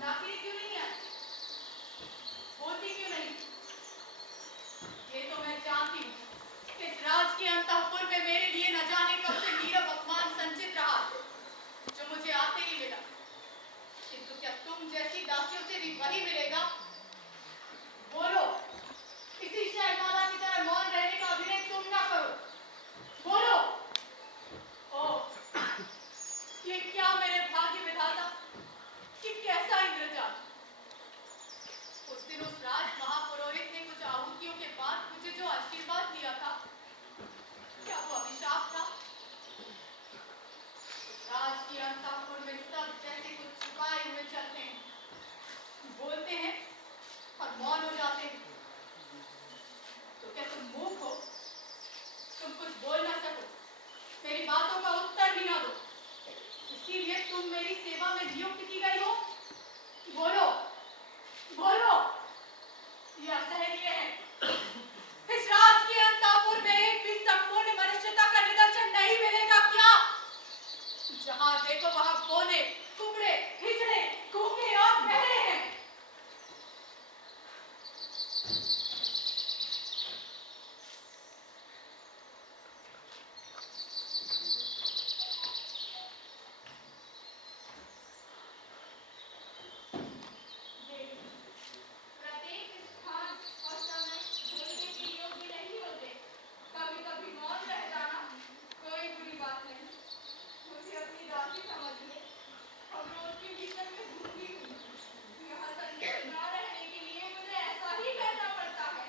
मंदाकिनी क्यों नहीं आई? बोलती क्यों नहीं? ये तो मैं जानती हूँ कि इस राज के अंतःपुर में मेरे लिए न जाने कब से नीरव अपमान संचित रहा, जो मुझे आते ही मिला। किंतु क्या तुम जैसी दासियों से भी वही मिलेगा? बोलो, किसी शहनाला की तरह मौन रहने का अभिनय तुम ना करो। बोलो। ओह, ये क्या मेरे भाग्य विधाता, कि कैसा इंद्रजाल। उस दिन उस राज महापुरोहित ने कुछ आहुतियों के बाद मुझे जो आशीर्वाद दिया था, क्या वो अभिशाप था? उस राज की अंतःपुर में सब जैसे कुछ छुपाए हुए चलते हैं, बोलते हैं और मौन हो जाते हैं। तो क्या तुम मूर्ख हो? तुम कुछ बोल ना सको, मेरी बातों का उत्तर भी ना दो, इसीलिए तुम मेरी सेवा में नियुक्त की गई हो? बोलो, बोलो। यह असहनीय है। इस राज के अंतःपुर में एक भी संपूर्ण मनुष्यता का निदर्शन नहीं मिलेगा क्या? जहां देखो वहां कोने, कुकड़े, हिजड़े, गूंगे और बहरे हैं। प्रत्येक स्थान और समय बोलने के योग्य नहीं होते। कभी कभी मौन रह जाना कोई बुरी बात नहीं। मुझे अपनी दासी समझिए, हम रोज के भीतर में घूमती हूँ। यहाँ संतुष्ट न रहने के लिए मुझे ऐसा ही करना पड़ता है।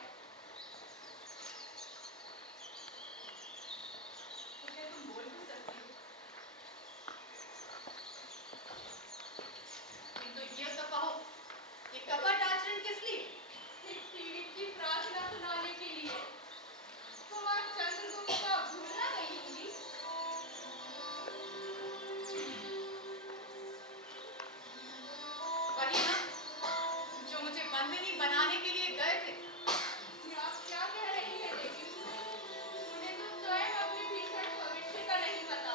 मुझे तुम बोल भी सकती हो, किंतु ये तो कहो, ये कपट आचरण किस लिए? एक पीड़ित की प्रार्थना सुनाने के लिए। तुम आज चंद्रगुप्त का भूलना नहीं होगी। वही ना, जो मुझे बंदिनी बनाने के लिए गए थे। ये आप क्या कह रही हैं देवी? उन्हें तो स्वयं अपने भीतर भविष्य का नहीं पता।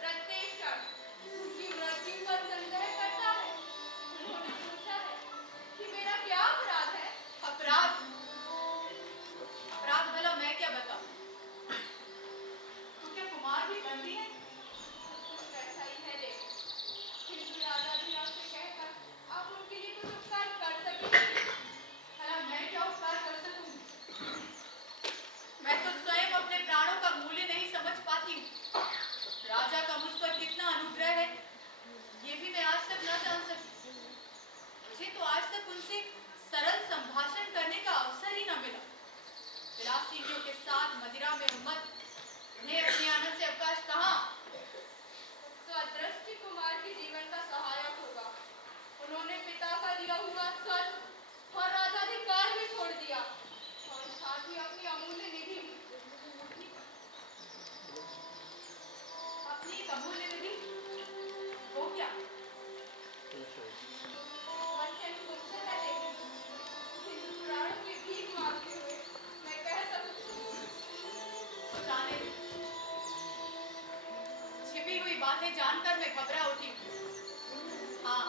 प्रत्येक क्षण उनकी मृत्यु पर संदेह करता है। उन्होंने पूछा है कि मेरा क्या अपराध है? अपराध? अपराध भला मैं क्या बताऊं? तो क्या कुमार भी बंदी है? कुछ वैसा ही है देवी। किंतु राजा धीराज से कहकर आप उनके लिए कुछ उपकार कर सकेंगे? भला मैं क्या उपकार कर सकूंगी? मैं तो स्वयं अपने प्राणों का मूल्य नहीं समझ पाती हूँ। राजा का मुझ पर कितना अनुग्रह है, ये भी मैं आज तक न जान सकी। मुझे तो आज तक उनसे सरल संभाषण करने का अवसर ही न मिला। विलासिनियों के साथ मदिरा में उन्मत्त, उन्हें अपने आनंद से अवकाश कहाँ? तो अदृष्ट कुमार के जीवन का सहायक होगा। उन्होंने पिता का दिया हुआ स्वर्ग और राजाधिकार भी छोड़ दिया, और साथ ही अपनी अमूल्य निधि भी। अपनी एक अमूल्य निधि? वो क्या? वचन मुझसे है देवी, किंतु प्राणों की भीख मांगते हुए मैं कह सकूं। जाने दो। छिपी हुई बातें जानकर मैं घबरा उठी। हाँ,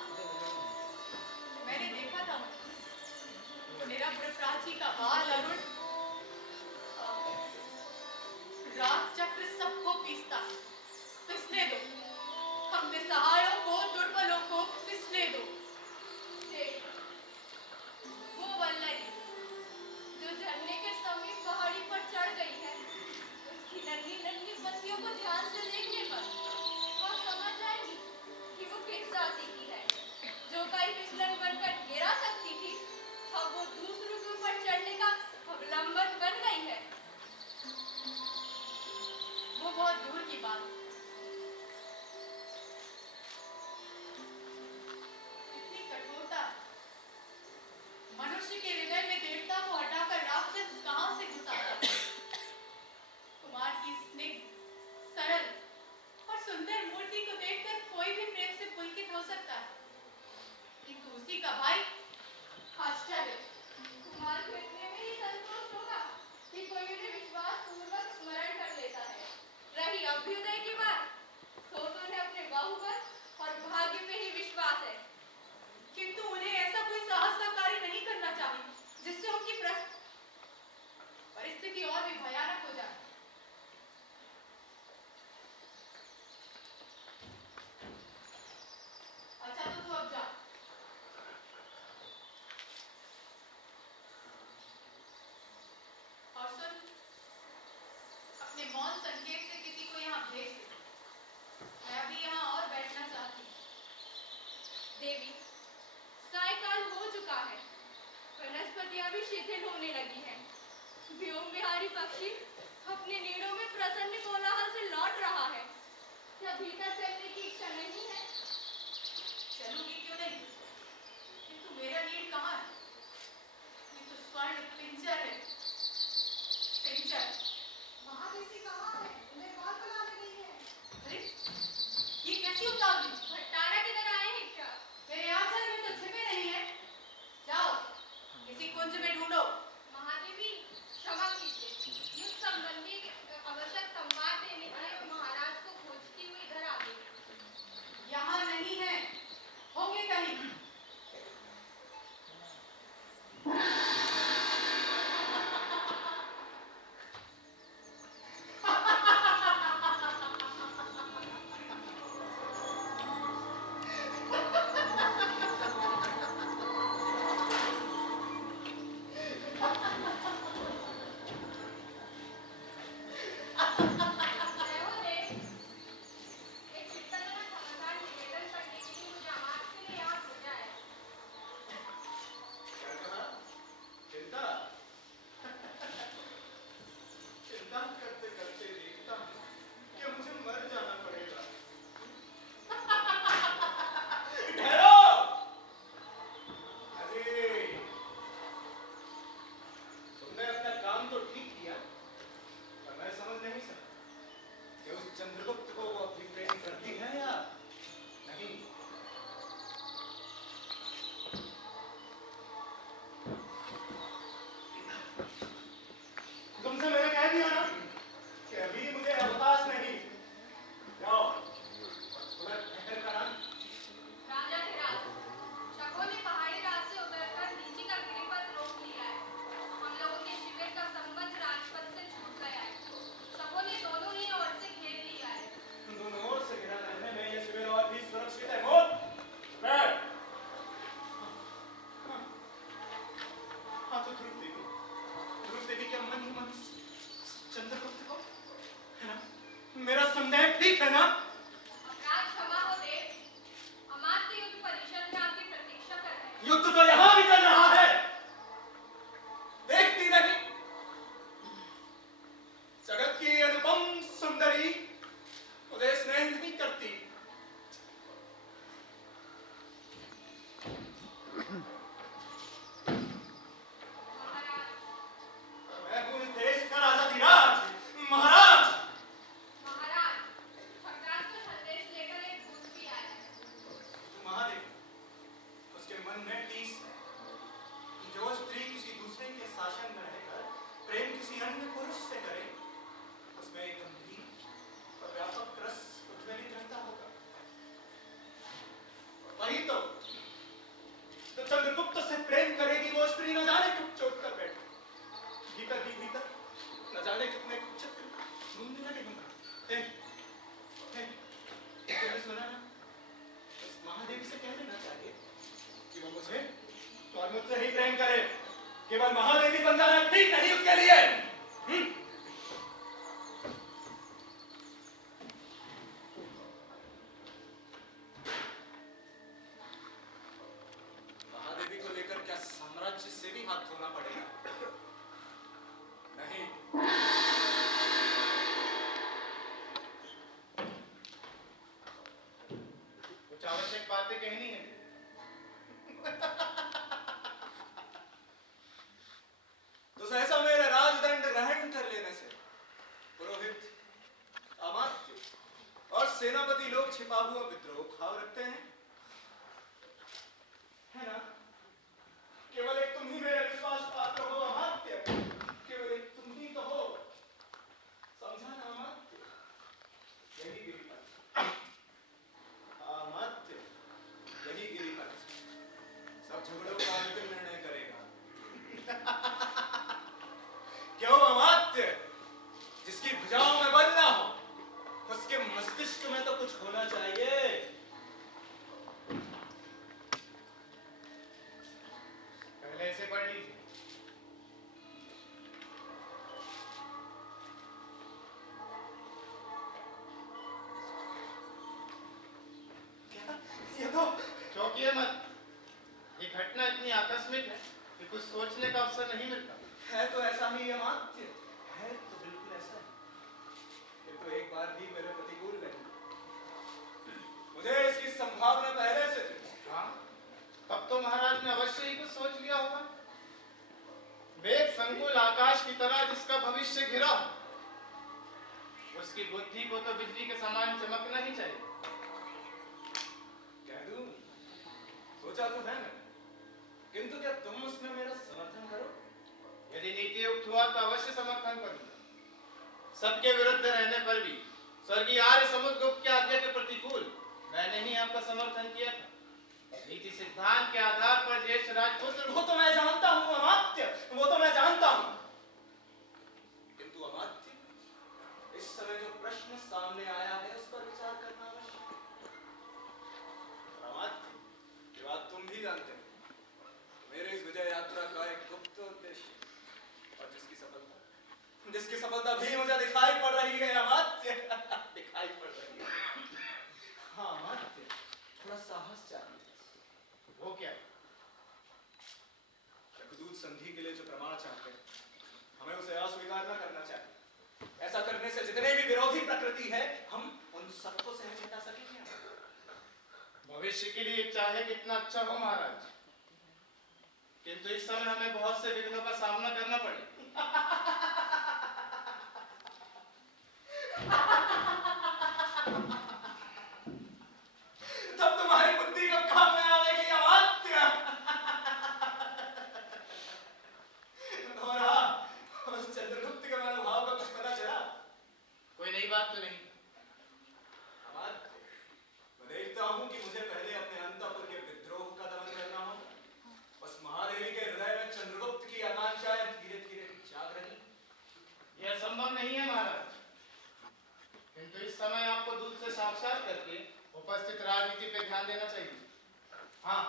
मैंने देखा था निरभ्र प्राची का बाल अरुण राग चक्र सबको पीसता। पिसने दो, हम निसहायों को, दुर्बलों को पिसने दो। वो वल्लरी जो झरने के समीप पहाड़ी पर चढ़ गई है, उसकी नन्ही नन्ही पत्तियों को ध्यान से देखने पर वो समझ जाएगी कि वो किस जाति की है। जो कई फिसलन बनकर गिरा सकती थी, अब वो दूसरों के ऊपर चढ़ने का अवलंबन बन गई है। वो बहुत दूर की बात। इतनी कठोरता मनुष्य के हृदय में देवता को हटाकर राक्षस कहां से घुसाता? कुमार की स्निग्ध, सरल और देवी, सायकाल हो चुका है। वनस्पतियां भी शिथिल होने लगी हैं। व्योम विहारी पक्षी अपने नीड़ों में प्रसन्न कोलाहल से लौट रहा है। क्या भीतर चलने की इच्छा नहीं है? चलूंगी क्यों नहीं, किंतु मेरा नीड़ कहाँ है? ये तो स्वर्ण पिंजर है। पिंजर। महादेवी कहाँ है? उन्हें कौन बुलाने गई है? अरे ये कैसी उतावली? भट्टारा किधर आए हैं क्या? मेरे आंचल में तो छिपे नहीं है। जाओ किसी कुंज में ढूंढो। महादेवी क्षमा कीजिए, युद्ध संबंधी आवश्यक संवाद देने के लिए महाराज को खोजती हुई इधर आ गई। यहाँ नहीं है, होंगे कहीं। महोदय, एक चिंताजनक समाचार निवेदन करने के लिए मुझे आपके लिए यहाँ भेजा है। क्या कहा? चिंता चिंता करते करते देखता हूँ कि मुझे मर जाना पड़ेगा। ठहरो! अरे तुमने अपना काम तो ठीक किया, पर मैं समझ नहीं सका कि उस चंद्रगुप्त को वो अपनी प्रेम करती है या नहीं। तुमसे मैंने कह दिया ना कि अभी मुझे अवकाश नहीं। जाओ तुरंत ठहर कर आना। राजा धीराज, शकों ने पहाड़ी राज से उतरकर नीचे का गिरिपथ रोक लिया है। हम लोगों के शिविर का संबंध राजपथ से छूट गया है। शकों ने दोनों ही ओर से घेर लिया है। दोनों ओर से घिरा रहने में ये शिविर और भी सुरक्षित है। मौत बैठ। हाँ तो ध्रुव देवी क्या मन ही मन चंद्रगुप्त को है ना? मेरा संदेह ठीक है ना? अपराध क्षमा हो देव। अमात्य युद्ध परिषद में आपकी प्रतीक्षा कर रहे हैं। युद्ध तो यहां भी चल रहा है, देखती नहीं? जगत की अनुपम सुंदरी मुझे स्नेह नहीं करती। महाराज, मैं हूं इस देश का राजा धीराज, महाराज। महाराज, खटराज को संदेश लेकर एक दूत भी आया है। महादेव, उसके मन में टीस है। जो स्त्री किसी दूसरे के शासन में रहकर प्रेम किसी अन्य पुरुष से करे, उसमें एक गंभीर और व्यापक रस उद्वेलित रहता होगा। वही तो चंद्रगुप्त से प्रेम करेगी वो स्त्री, न जाने कब चोट कर बैठे। भीतर ही भीतर न जाने कितने कुचक्र घूमने लगे होंगे। तुमने सुना ना? उस महादेवी से कह देना चाहिए कि वो मुझे और मुझसे ही प्रेम करे। केवल महादेवी बन जाना ठीक नहीं उसके लिए। महादेवी को लेकर क्या साम्राज्य से भी हाथ धोना पड़ेगा? नहीं। कुछ आवश्यक बातें कहनी है। तो सहसा मेरे राजदंड ग्रहण कर लेने से पुरोहित, अमात्य और सेनापति लोग छिपा हुआ विद्रोह भाव रखते हैं, है ना? केवल एक तुम ही मेरे विश्वास पात्र हो अमात्य। केवल एक तुम ही तो हो। समझा ना अमात्य? यही गिरिपथ। अमात्य, यही गिरिपथ सब झगड़ों का अंतिम निर्णय करेगा। क्यों अमात्य? जिसकी भुजाओं में बल ना हो, उसके मस्तिष्क में तो कुछ होना चाहिए। पहले इसे पढ़ लीजिए। कुछ सोचने का अवसर नहीं मिलता। है तो ऐसा ही अमात्य, है तो बिल्कुल ऐसा ही। ये तो एक बार भी मेरे प्रतिकूल नहीं। मुझे इसकी संभावना पहले से थी। हाँ, तब तो महाराज ने अवश्य ही कुछ सोच लिया होगा। वेद संकुल आकाश की तरह जिसका भविष्य घिरा हो, उसकी बुद्धि को तो बिजली के समान चमकना ही चाहिए। कह दूं, सोचा तो है मैंने, किंतु क्या तुम उसमें मेरा समर्थन करो? यदि नीति युक्त हुआ तो अवश्य समर्थन करूंगा। सबके विरुद्ध रहने पर भी स्वर्गीय आर्य समुद्रगुप्त की आज्ञा के प्रतिकूल मैंने ही आपका समर्थन किया था। नीति सिद्धांत के आधार पर ज्येष्ठ राजपुत्र। वो तो मैं जानता हूँ अमात्य, वो तो मैं जानता हूँ। किंतु अमात्य, इस समय जो प्रश्न सामने आया है उस पर विचार करना आवश्यक है। अमात्य, ये बात तुम भी जानते हो। मेरे इस विजय यात्रा का एक गुप्त उद्देश्य और जिसकी सफलता भी मुझे दिखाई पड़ रही है अमात्य। दिखाई पड़ रही है। हाँ अमात्य, थोड़ा साहस चाहिए। वो क्या? यज्ञदूत संधि के लिए जो प्रमाण चाहते हैं, हमें उसे अस्वीकार न करना चाहिए। ऐसा करने से जितने भी विरोधी प्रकृति है, हम उन सबको सहज हटा सकेंगे। भविष्य के लिए चाहे कितना अच्छा हो महाराज, किंतु इस समय हमें बहुत से विघ्नों का सामना करना पड़े। तब तुम्हारी बुद्धि कब काम में आवेगी अमात्य? और हाँ, उस चंद्रगुप्त के मनोभाव का कुछ पता चला? कोई नई बात तो नहीं। अमात्य, मैं देखता हूँ कि मुझे पहले अपने अंतःपुर के विद्रोह का दमन करना होगा। बस महादेवी के हृदय में चंद्रगुप्त की आकांक्षाएं धीरे धीरे जाग रही। यह संभव नहीं है महाराज, किंतु इस समय आपको दूत से साक्षात करके उपस्थित राजनीति पे ध्यान देना चाहिए। हाँ,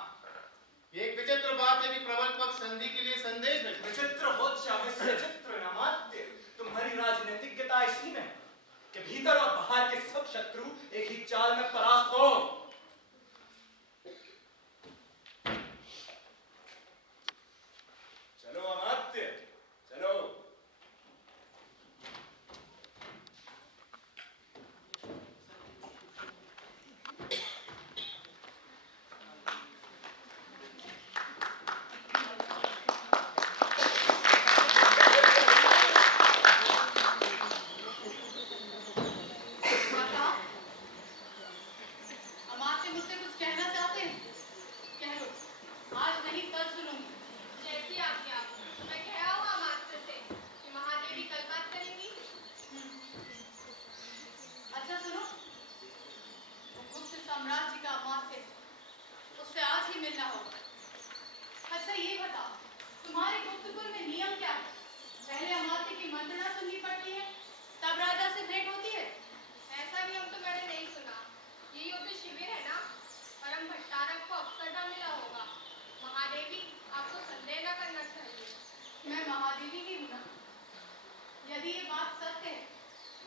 एक विचित्र बात है कि प्रबल पक्ष संधि के लिए संदेश भेजा। विचित्र हो चाहे सचित्र अमात्य, तुम्हारी राजनीतिज्ञता इसी में कि भीतर और बाहर के सब शत्रु एक ही चाल में परास्त हो। चलो अमात्य, चलो। माता, अमात्य मुझसे कुछ कहना चाहते हैं? कह लो, आज नहीं कल सुनूंगी। जैसी आज्ञा। मैं कह रहा हूँ अमात्य से कि महादेवी कल बात करेंगी। अच्छा सुनो, वो गुप्त साम्राज्य का अमात्य, उससे आज ही मिलना होगा। अच्छा ये बताओ, तुम्हारे गुप्तकुल में नियम क्या है? पहले अमात्य की मंत्रणा सुननी पड़ती है, तब राजा से भेंट होती है। ऐसा नियम तो मैंने नहीं सुना। ये युद्ध शिविर है ना, परम भट्टारक को अवसर न मिला होगा। महादेवी, आपको संदेह न करना चाहिए। मैं महादेवी ही हूँ ना। यदि ये बात सत्य है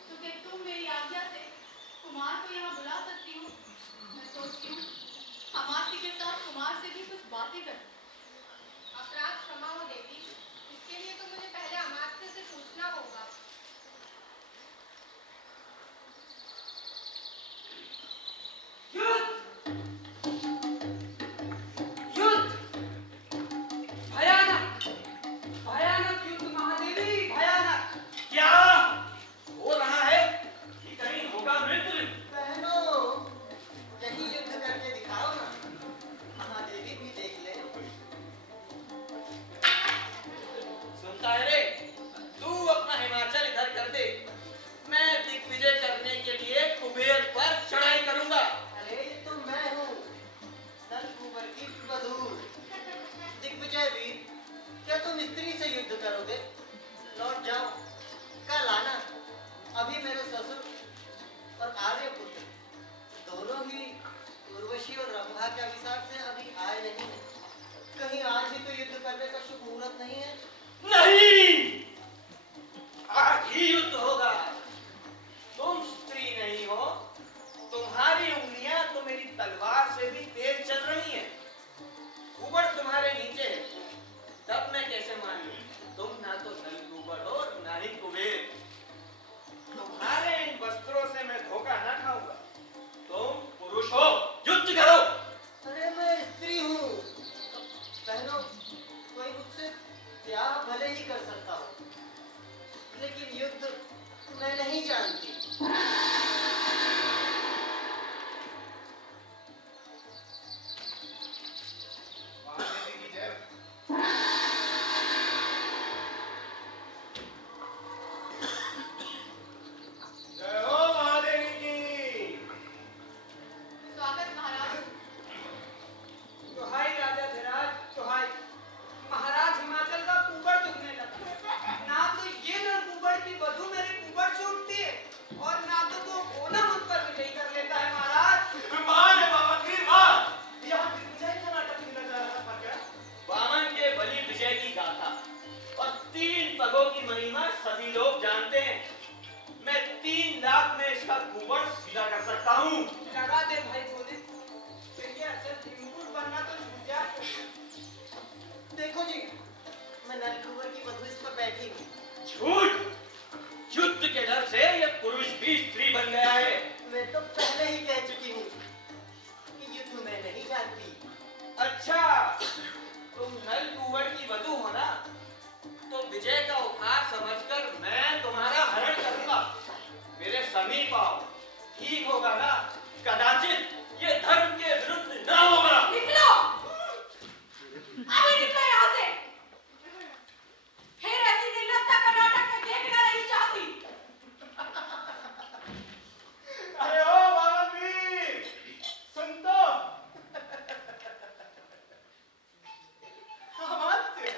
तो क्या तुम मेरी आज्ञा से कुमार को यहाँ बुला सकती हो? मैं सोचती हूँ अमात्य के साथ कुमार से भी कुछ बातें कर। अपराध क्षमा हो देवी, इसके लिए तो मुझे पहले अमात्य से पूछना होगा। भयानक भयानक युद्ध महादेवी, भयानक। क्या हो रहा है कि कहीं होगा मृत्यु? बहनों, कहीं युद्ध करके दिखाओ ना, महादेवी भी देख ले। विजय का उपहार समझकर मैं तुम्हारा हरण करूंगा। मेरे समीप आओ, ठीक होगा ना? कदाचित ये धर्म के विरुद्ध न होगा। निकलो, अभी निकलो यहाँ से। फिर ऐसी निर्लज्जता का नाटक मैं देखना नहीं चाहती। अरे ओ बावन वीर, सुन तो। अमात्य,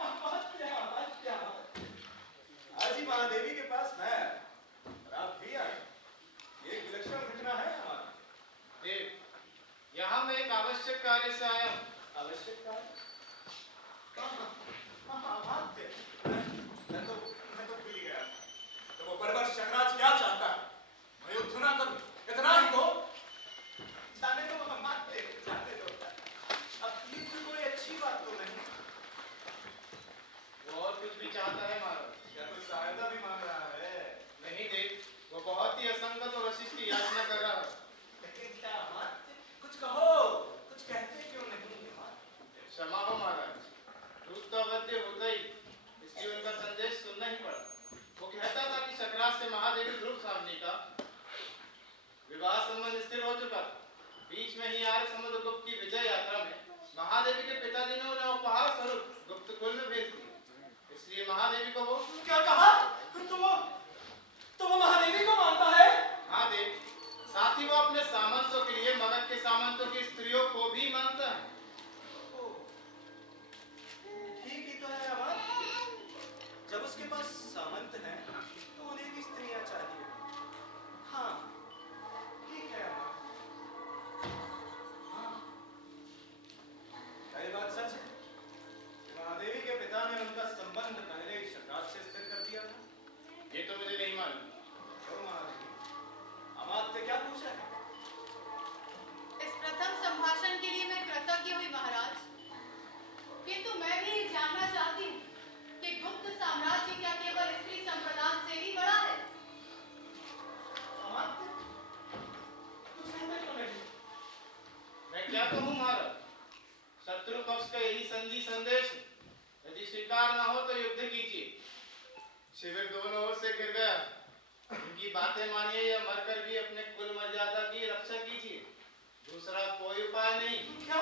अमात्य, अमात्य। आज ही महादेवी के पास मैं और आप भी आए। ये एक विलक्षण घटना है हमारी। देव, यहाँ मैं एक आवश्यक कार्य से आया हूँ। आवश्यक कार्य? अमात्य, मैं तो भूल ही गया। तो वो बर्बर शकराज क्या चाहता है? मैं युद्ध ना करूं, इतना ही तो। जाने दो अमात्य, जाने दो। अब ये कोई अच्छी बात तो नहीं। वो और कुछ भी चाहता है महाराज। क्या कोई सहायता भी मांग रहा है? नहीं देव, वो बहुत ही असंगत और अशिष्ट की याचना कर रहा है। लेकिन क्या अमात्य, कुछ कहो, कुछ कहते क्यों नहीं? क्षमा हो महाराज, दूध तो अवध्य होता ही, इसलिए उनका संदेश सुनना ही पड़ा। वो कहता था कि शकराज से महादेवी ध्रुव स्वामी का विवाह संबंध स्थिर हो चुका था। बीच में ही आर्य समुद्रगुप्त की विजय यात्रा में महादेवी के पिताजी ने उन्हें उपहार स्वरूप गुप्तकुल में भेज दिया। इसलिए महादेवी को वो क्या कहा? तो वो महादेवी को मानता है? हाँ देव, साथ ही वो अपने सामंतों के लिए मगध के सामंतों की स्त्रियों को भी मानता है। ठीक ही तो है अमात्य। जब उसके पास सामंत हैं, तो उन्हें भी स्त्रियां चाहिए। हाँ, ठीक है अमात्य। हाँ, क्या ये बात सच है? महादेवी के पिता ने उनका संबंध पहले ही शकराज से स्थिर कर दिया था? ये तो मुझे नहीं मालूम। क्यों महादेवी? अमात्य क्या पूछा है? इस प्रथम संभाषण के लिए मैं कृतज्ञ हुई महाराज, किंतु मैं भी ये जानना चाहती हूँ कि गुप्त साम्राज्य क्या केवल स्त्री संप्रदान से ही बड़ा है? अमात्य, कुछ कहते क्यों नहीं? मैं क्या कहूँ महाराज, शत्रु पक्ष का यही संधि संदेश है। यदि स्वीकार न हो तो युद्ध कीजिए। शिविर दोनों ओर से गिर गया, उनकी बातें मानिए या मरकर भी अपने कुल मर्यादा की रक्षा कीजिए। दूसरा कोई उपाय नहीं। क्या?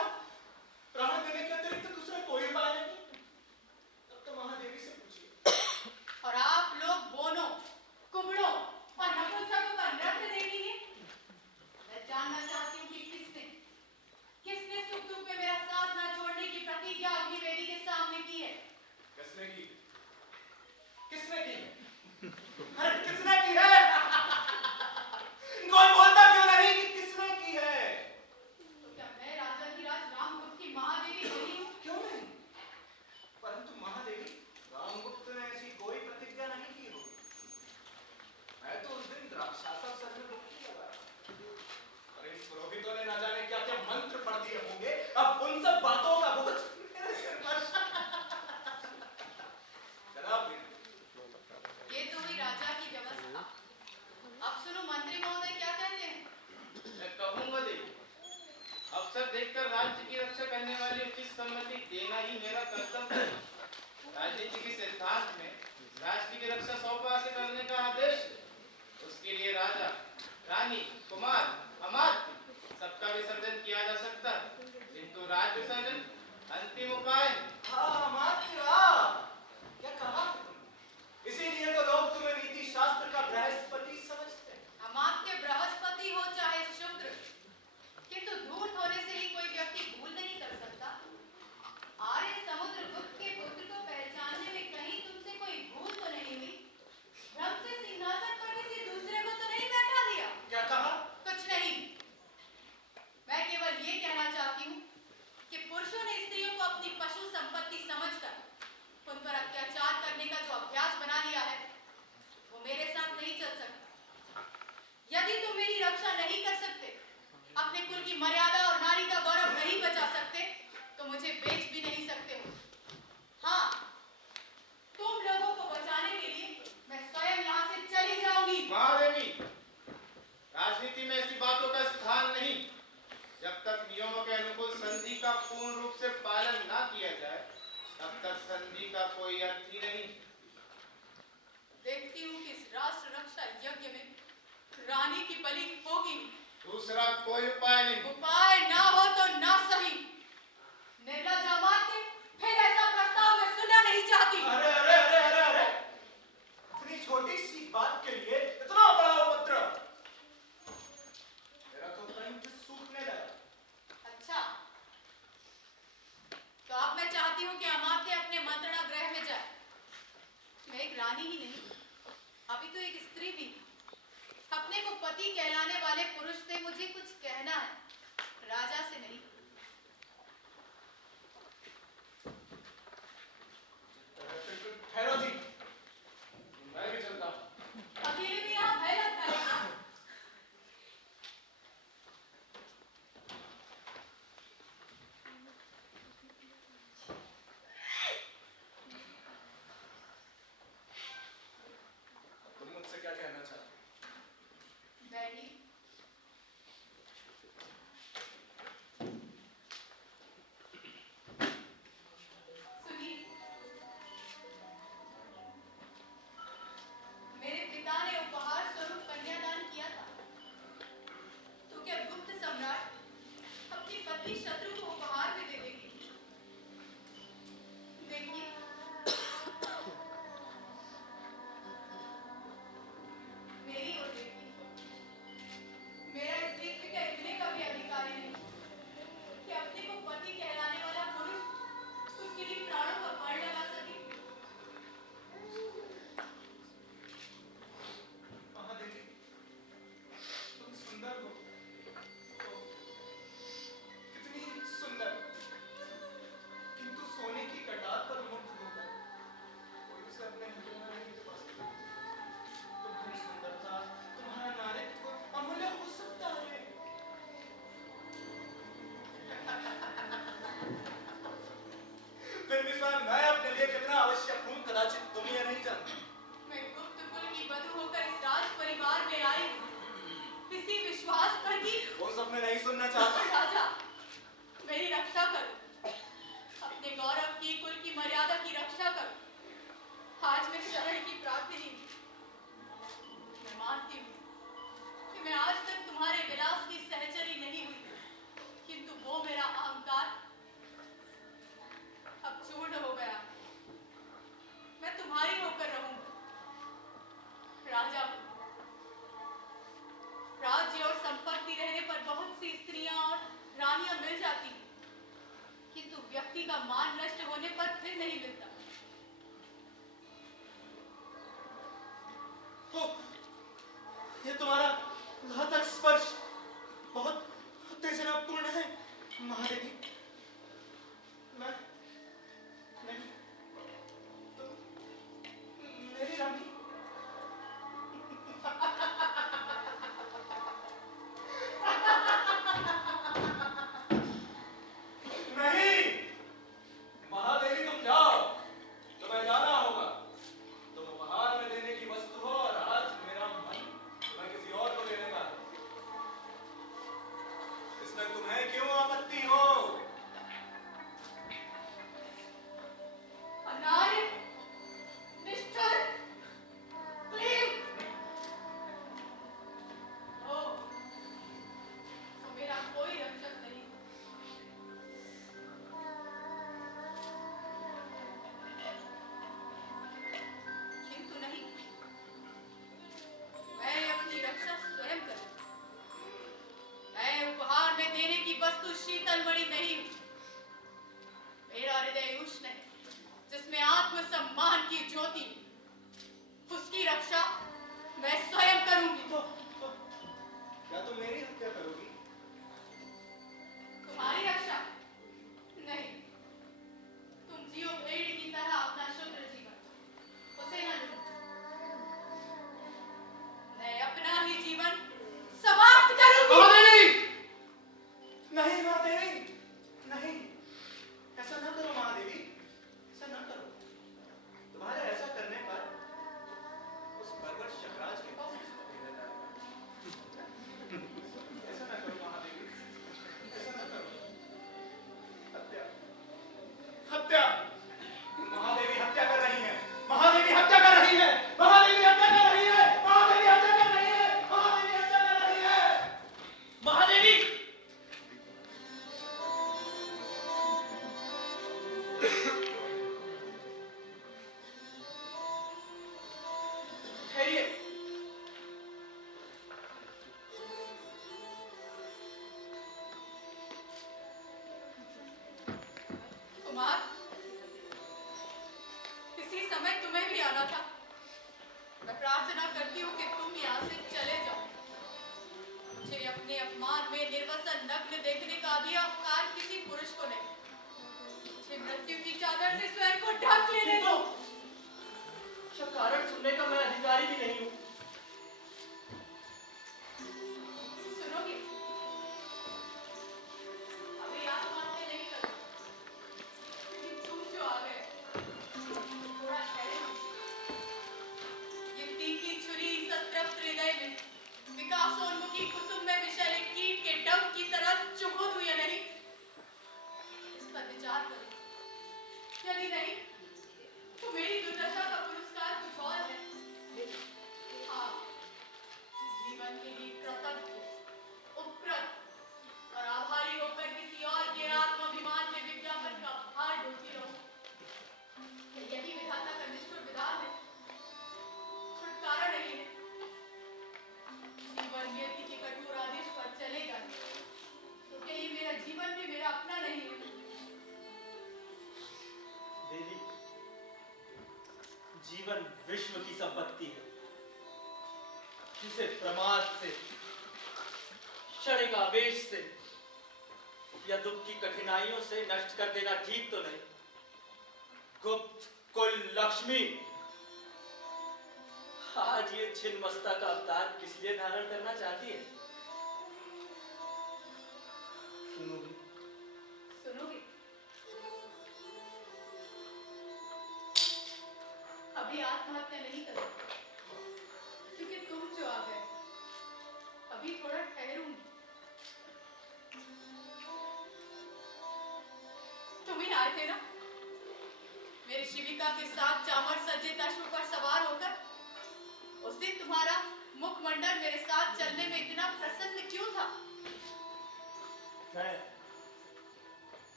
प्राण देने के अतिरिक्त दूसरा कोई उपाय नहीं? तब तो महादेवी से पूछिए। और आप लोग बोनों, कुबड़ों और नपुंसकों का नृत्य देखेंगे? मैं जानना चाहती हूँ कि किसने सुख दुख में मेरा साथ न छोड़ने की प्रतिज्ञा अग्निवेदी के सामने की है? किसने की? किसने की? अरे किसने की है? कोई बोलता क्यों नहीं कि किसने की है? तो क्या मैं राजाधिराज रामगुप्त की महादेवी नहीं हूँ? क्यों नहीं? परंतु महादेवी, रामगुप्त ने ऐसी कोई प्रतिज्ञा नहीं की होगी। मैं तो उस दिन द्राक्षासा सर में डुबकी लगा रहा था। और इन पुरोहितों ने न जाने क्या क्या मंत्र पढ़ दिए होंगे। अब उन सब बातों का बोझ मेरे सिर पर। जनाब भी ये तो हुई राजा की व्यवस्था। अब सुनो मंत्री महोदय क्या कहते हैं? मैं कहूँगा देव, अवसर देखकर राज्य की रक्षा करने वाली उचित सम्मति देना ही मेरा कर्तव्य है। राजनीति के सिद्धांत में राष्ट्र की रक्षा 100 से करने का आदेश है। उसके लिए राजा, रानी, कुमार, अमात्य सबका विसर्जन किया जा सकता है, किंतु राज विसर्जन अंतिम उपाय है। हाँ, अमात्य वाह! क्या कहा? इसीलिए तो लोग तुम्हें नीति शास्त्र का बृहस्पति समझते हैं। अमात्य बृहस्पति हो चाहे शुक्र, किंतु धूर्त होने से ही कोई व्यक्ति भूल नहीं कर सकता। आर्य समुद्रगुप्त के पुत्र को पहचानने में कहीं तुमसे कोई भूल तो नहीं हुई? भ्रम से सिंहासन पर किसी दूसरे को तो नहीं बैठा दिया? क्या कहा? कुछ नहीं। मैं केवल ये कहना चाहती हूँ कि पुरुषों ने स्त्रियों को अपनी पशु संपत्ति समझकर उन पर अत्याचार करने का जो अभ्यास बना लिया है, वो मेरे साथ नहीं चल सकता। यदि तुम मेरी रक्षा नहीं कर सकते, अपने कुल की मर्यादा और नारी का गौरव नहीं बचा सकते, तो मुझे बेच भी नहीं सकते हो। हाँ, तुम लोगों को बचाने के लिए मैं स्वयं यहाँ से चली जाऊंगी। महादेवी, राजनीति में ऐसी बातों का स्थान नहीं। जब तक नियमों के अनुकूल संधि का पूर्ण रूप से पालन ना किया जाए, तब तक संधि का कोई अर्थ ही नहीं। देखती हूँ कि इस राष्ट्र रक्षा यज्ञ में रानी की बलि होगी। दूसरा कोई उपाय नहीं। उपाय ना हो तो ना सही। निर्लज अमात्य, फिर ऐसा प्रस्ताव मैं सुनना नहीं चाहती। अरे अरे अरे अरे अरे, इतनी छोटी सी बात के लिए इतना बड़ा उपद्रव। मेरा तो कंठ सूखने लगा। अच्छा, तो अब मैं चाहती हूँ कि अमात्य अपने मंत्रणा गृह में जाए। मैं एक रानी ही नहीं, अभी तो एक स्त्री भी। अपने को पति कहलाने वाले पुरुष से मुझे कुछ कहना है, राजा से नहीं। ठहरो जी, मैं भी चलता हूँ। अकेले भी यहाँ भय लगता है। तुम मुझसे क्या कहना चाहते हो? बैठी सुनिए, मेरे पिता ने उपहार स्वरूप कन्यादान किया था, तो क्या गुप्त सम्राट अपनी पत्नी शत्रु को उपहार में दे देगी? देखिए, मेरी ओर देखिए। मेरा इस द्वीप में क्या इतने का भी अधिकारी नहीं कि अपने को पति कहलाने वाला पुरुष उसके लिए प्राणों का बाण लगा सके? महादेवी, तुम सुंदर हो। कितनी सुंदर, किंतु सोने की कटार पर मुग्ध होकर कोई उसे अपने हृदय में नहीं छुपा सकता। तुम्हारी सुंदरता, तुम्हारा नारित्व अमूल्य हो सकता है। फिर भी स्वयं मैं अपने लिए कितना आवश्यक हूँ, कदाचित तुम ये नहीं जानते। मैं गुप्त कुल की वधू होकर इस राज परिवार में आई हूँ। इसी विश्वास पर कि वो सब मैं नहीं सुनना चाहता। राजा मेरी रक्षा करो, अपने गौरव की, कुल की मर्यादा की रक्षा करो। आज मैं शरण की प्रार्थनी हूँ। मैं मानती हूँ कि मैं आज तक तुम्हारे विलास की सहचरी नहीं हुई, किंतु वो मेरा अहंकार अब चूर्ण हो गया। मैं तुम्हारी होकर रहूंगी। राजा, राज्य और संपत्ति रहने पर बहुत सी स्त्रियां और रानियां मिल जाती हैं, किंतु व्यक्ति का मान नष्ट होने पर फिर नहीं मिलता। ये तुम्हारा घातक स्पर्श बहुत उत्तेजनापूर्ण है महादेवी। मैं नहीं, तुम मेरी रानी। नहीं महादेवी, तुम जाओ, तुम्हें जाना होगा। तुम उपहार में देने की वस्तु हो और आज मेरा मन तुम्हें किसी और को देने का है। इसमें तुम्हें क्यों आपत्ति हो? अनार्य, निष्ठुर, प्रेम। ओ, तो मेरा कोई रक्षक नहीं। किंतु नहीं, मैं अपनी रक्षा स्वयं करूं। मैं उपहार में देने की वस्तु शीतलमणि नहीं हूं। मेरा हृदय उष्ण है, जिसमें आत्मसम्मान की ज्योति। उसकी रक्षा मैं स्वयं करूंगी। क्या तुम मेरी हत्या करोगी? तुम्हारी रक्षा नहीं। तुम जियो भेड़ की तरह अपना शुद्र जीवन, उसे न लो। मैं अपना ही जीवन समाप्त करूंगी। महादेवी! नहीं महादेवी, नहीं, ऐसा न करो महादेवी, ऐसा न करो। तुम्हारे ऐसा करने पर उस बर्बर शकराज के पास किसको भेजा जाएगा? ऐसा न करो महादेवी, ऐसा न करो। हत्या, हत्या, कुमार, किसी समय तुम्हें भी आना था। मैं प्रार्थना करती हूँ कि तुम यहाँ से चले जाओ। मुझे अपने अपमान में निर्वसन नग्न देखने का अधिकार किसी पुरुष को नहीं। मुझे मृत्यु की चादर से स्वयं को ढक लेने दो। अच्छा, कारण सुनने का मैं अधिकारी भी नहीं हूँ। सुनोगे? अभी आत्महत्या नहीं करो, क्योंकि तुम जो आ गए, थोड़ा ठहरो। ये तीखी छुरी संतृप्त हृदय में विकासोन्मुखी कुसुम में विषैले कीट के डंक की तरह चुभो हुई है नहीं? इस पर विचार करो। यदि नहीं, तो मेरी दुर्दशा का पुरस्कार कुछ और है। हाँ, जीवन के लिए कृतज्ञ, उपकृत और आभारी होकर किसी और के आत्माभिमान के विज्ञापन का भार ढोती रहो। यही विधाता का निष्ठुर विधान है, छुटकारा नहीं है। जीवन नियति के कठोर आदेश पर चलेगा, तो क्या ये मेरा जीवन भी मेरा अपना नहीं है? देवी, जीवन विश्व की संपत्ति है, जिसे प्रमाद से, क्षणिक आवेश से या दुख की कठिनाइयों से नष्ट कर देना ठीक तो नहीं। गुप्त कुल लक्ष्मी आज ये छिन्नमस्ता का अवतार किस लिए धारण करना चाहती है? सुनोगी? सुनोगे? अभी आत्महत्या नहीं करो, क्योंकि तुम जो आ गए, अभी थोड़ा ठहरूंगी। तुम ही आए थे ना मेरी शिविका के साथ चामर सज्जित अश्व पर सवार होकर? उस दिन तुम्हारा मुखमंडल मेरे साथ चलने में इतना प्रसन्न क्यों था?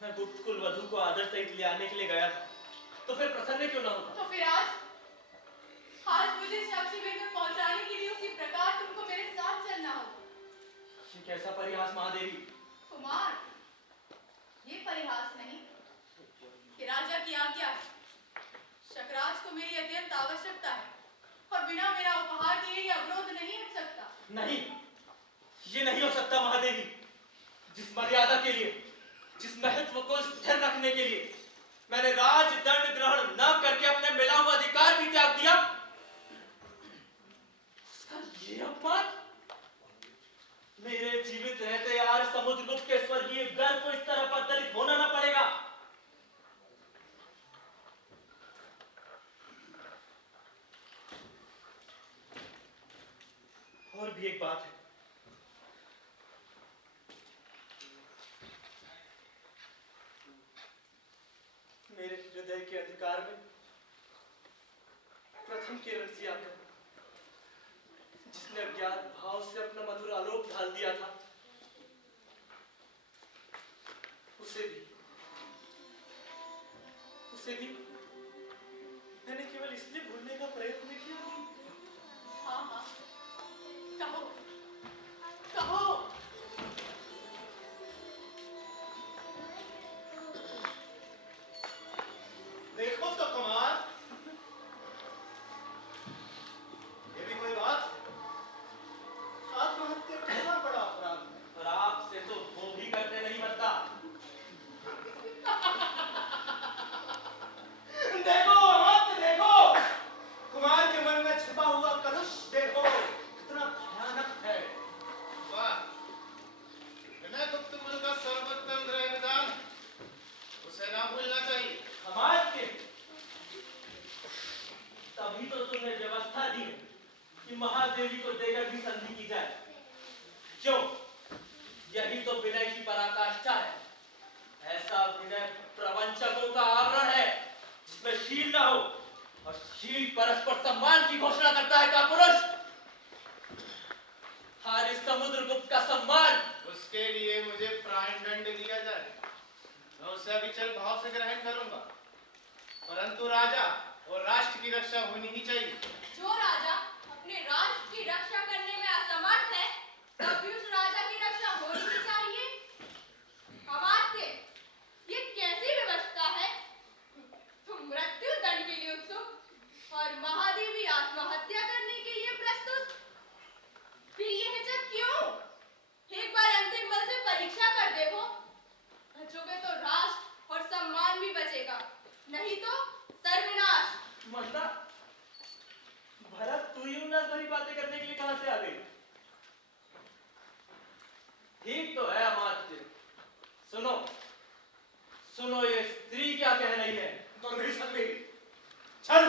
मैं गुप्त कुल वधू को आदर सहित ले आने के लिए गया था, तो फिर प्रसन्न क्यों ना होता? तो फिर आज मुझे शव शिविर में पहुंचाने के लिए उसी प्रकार तुमको मेरे साथ चलना होगा। ये कैसा परिहास महादेवी? कुमार, ये परिहास नहीं कि राजा की आज्ञा है। शकराज को मेरी अत्यंत आवश्यकता है और बिना मेरा उपहार दिए ये अवरोध नहीं हट सकता। नहीं, ये नहीं हो सकता महादेवी। जिस मर्यादा के लिए, जिस महत्व को स्थिर रखने के लिए मैंने राजदंड ग्रहण न करके अपने मिला हुआ अधिकार भी त्याग दिया, उसका ये अपमान? मेरे जीवित रहते यार समुद्रगुप्त के स्वर्गीय गर्भ को इस तरह पत्तलित होना ना पड़ेगा। और भी एक बात है, मेरे हृदय के अधिकार में प्रथम किरण सी आकर जिसने अज्ञात भाव से अपना मधुर आलोक ढाल दिया था, उसे भी मैंने केवल इसलिए भूलने का प्रयत्न किया। हाँ हाँ, कहो कहो। देखो तो कुमार, ये भी कोई बात? आत्महत्या कितना बड़ा अपराध है। और आपसे तो वो भी करते नहीं बनता। देखो मत देखो, कुमार के मन में छिपा हुआ कलुष देखो, कितना भयानक है। वाह, विनय गुप्त कुल का सर्वोत्तम गृह विधान, उसे ना भूलना चाहिए। समाज के तभी तो तुमने व्यवस्था दी कि महादेवी को देकर भी संधि की जाए। क्यों? यही तो विनय की पराकाष्ठा है। ऐसा विनय प्रवंचकों का आवरण है जिसमें शील ना हो, और शील परस्पर सम्मान की घोषणा करता है कापुरुष। हर इस समुद्रगुप्त का सम्मान, उसके लिए मुझे प्राण दंड दिया जाए, मैं उसे अविचल भाव से ग्रहण करूंगा, परंतु राजा और राष्ट्र की रक्षा होनी ही चाहिए। जो राजा अपने राष्ट्र की रक्षा करने में असमर्थ है, तभी उस राजा की रक्षा होनी ही चाहिए। अमात्य, ये कैसी व्यवस्था नहीं तो सर्वनाश। मंदा, भला तू ही उन्नत भरी बातें करने के लिए कहां से आ गई? ठीक तो है अमात्य। सुनो सुनो, ये स्त्री क्या कह रही है? तो नहीं सकती। चल,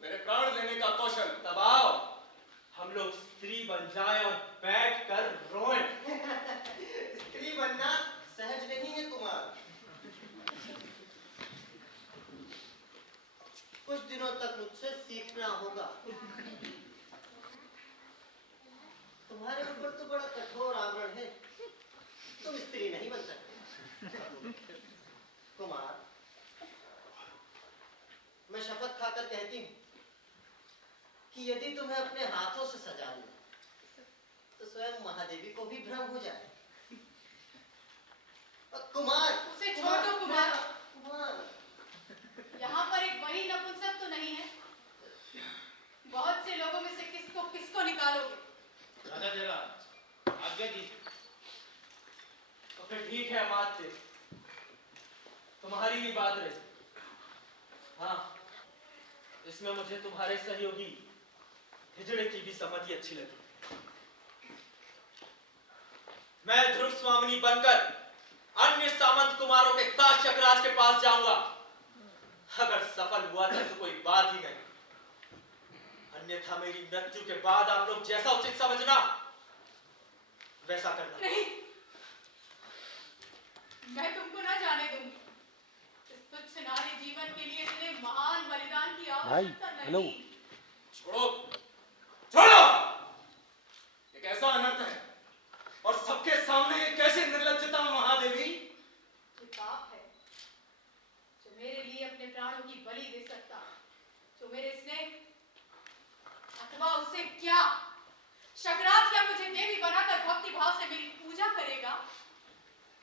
मेरे प्राण लेने का कौशल। तब आओ, हम लोग स्त्री बन जाएं और बैठ कर रोएं। स्त्री बनना सहज नहीं है कुमार। कुछ दिनों तक मुझसे सीखना होगा। तुम्हारे ऊपर तो बड़ा कठोर आवरण है, तुम स्त्री नहीं बन सकते। कुमार, मैं शपथ खाकर कहती हूँ कि यदि तुम्हें अपने हाथों से सजा लिया तो स्वयं महादेवी को भी भ्रम हो जाए। कुमार, उसे छोड़ दो कुमार। कुमार, यहाँ पर एक वही नपुंसक तो नहीं है। बहुत से लोगों में से किसको किसको निकालोगे? राजा धीराज, आज्ञा दीजिए। तो फिर ठीक है अमात्य, तुम्हारी ही बात रही। हाँ, इसमें मुझे तुम्हारे सहयोगी हिजड़े की भी सम्मति अच्छी लगी। मैं ध्रुव स्वामिनी बनकर अन्य सामंत कुमारों के साथ चक्राज के पास जाऊंगा। अगर सफल हुआ तो कोई बात ही नहीं, अन्यथा मेरी मृत्यु के बाद आप लोग जैसा उचित समझना वैसा करना। नहीं, मैं तुमको ना जाने दूंगी। इस तुच्छ नारी जीवन के लिए इतने महान बलिदान की आवश्यकता नहीं। छोड़ो, छोड़ो! ये कैसा अनर्थ है, और सबके सामने ये कैसी निर्लज्जता महादेवी! ये पाप है जो मेरे लिए अपने प्राणों की बलि दे सकता, जो मेरे स्नेह अथवा उससे क्या शकराज क्या मुझे देवी बनाकर भक्ति भाव से मेरी पूजा करेगा?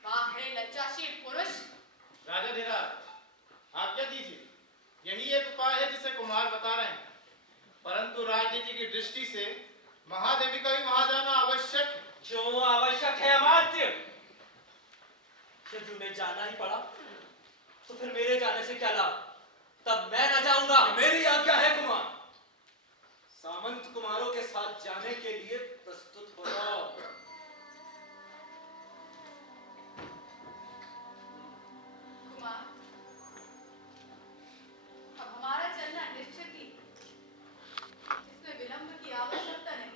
बाहरे लज्जाशील पुरुष। राजा धीराज, आज्ञा दीजिए। यही एक उपाय है जिसे कुमार बता रहे हैं, परंतु राजनीति की दृष्टि से महादेवी का भी वहां जाना आवश्यक है। जो आवश्यक है अमात्य, यदि उन्हें जाना ही पड़ा तो फिर मेरे जाने से क्या लाभ? तब मैं न जाऊंगा। मेरी आज्ञा है कुमार, सामंत कुमारों के साथ जाने के लिए प्रस्तुत हो जाओ। कुमार, अब हमारा चलना निश्चित ही, इसमें विलंब की आवश्यकता नहीं।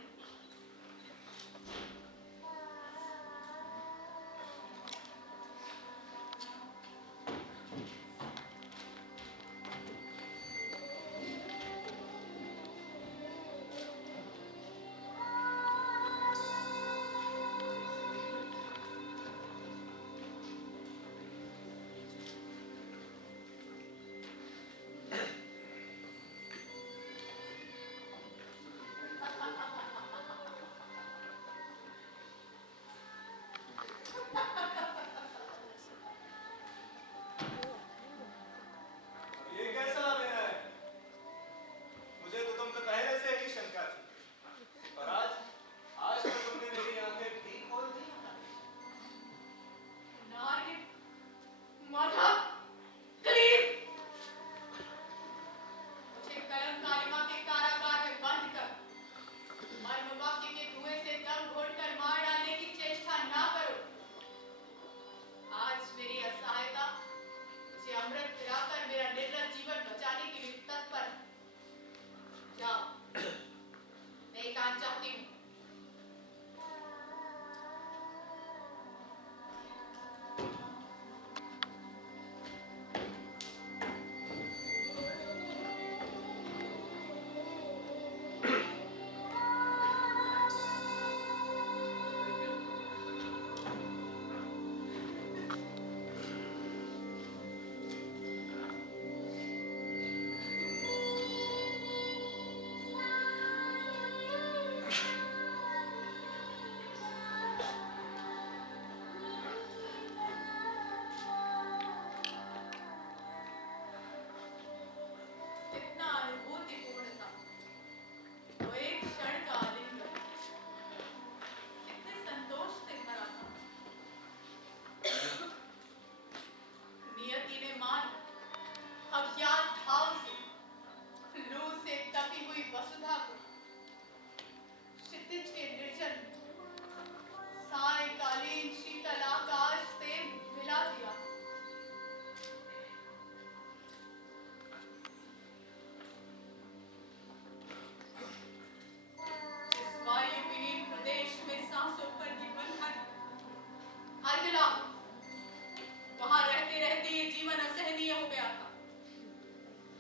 वहां रहते रहते ये जीवन असहनीय हो गया था।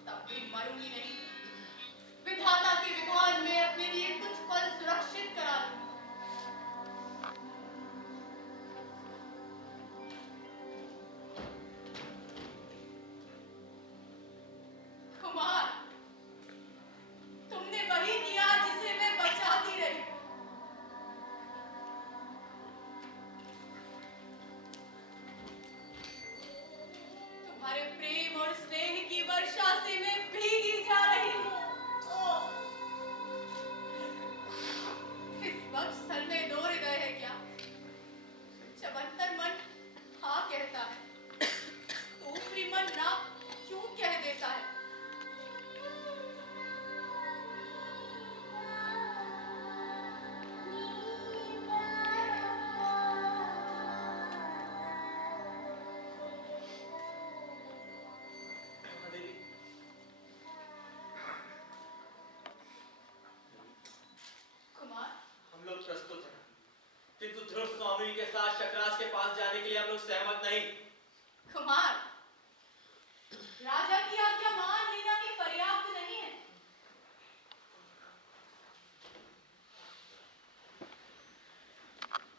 तब भी मरूंगी नहीं। विधाता के विधान में अपने लिए कुछ पल सुरक्षित करा लूं। कुमार, तुमने वही किया जिसे मैं बचाती रही। तुम्हारे प्रेम और स्नेह की वर्षा से मैं भीगी जा रही हूँ। इस वक्त सर में दो हृदय है क्या? जब अंतर मन हाँ कहता है तो ऊपरी मन ना क्यों कह देता है? महादेवी, कुमार, हम लोग प्रस्तुत हैं, किंतु ध्रुव स्वामी के साथ शकराज के पास जाने के लिए हम लोग सहमत नहीं। कुमार, राजा की आज्ञा मान लेना भी पर्याप्त नहीं है।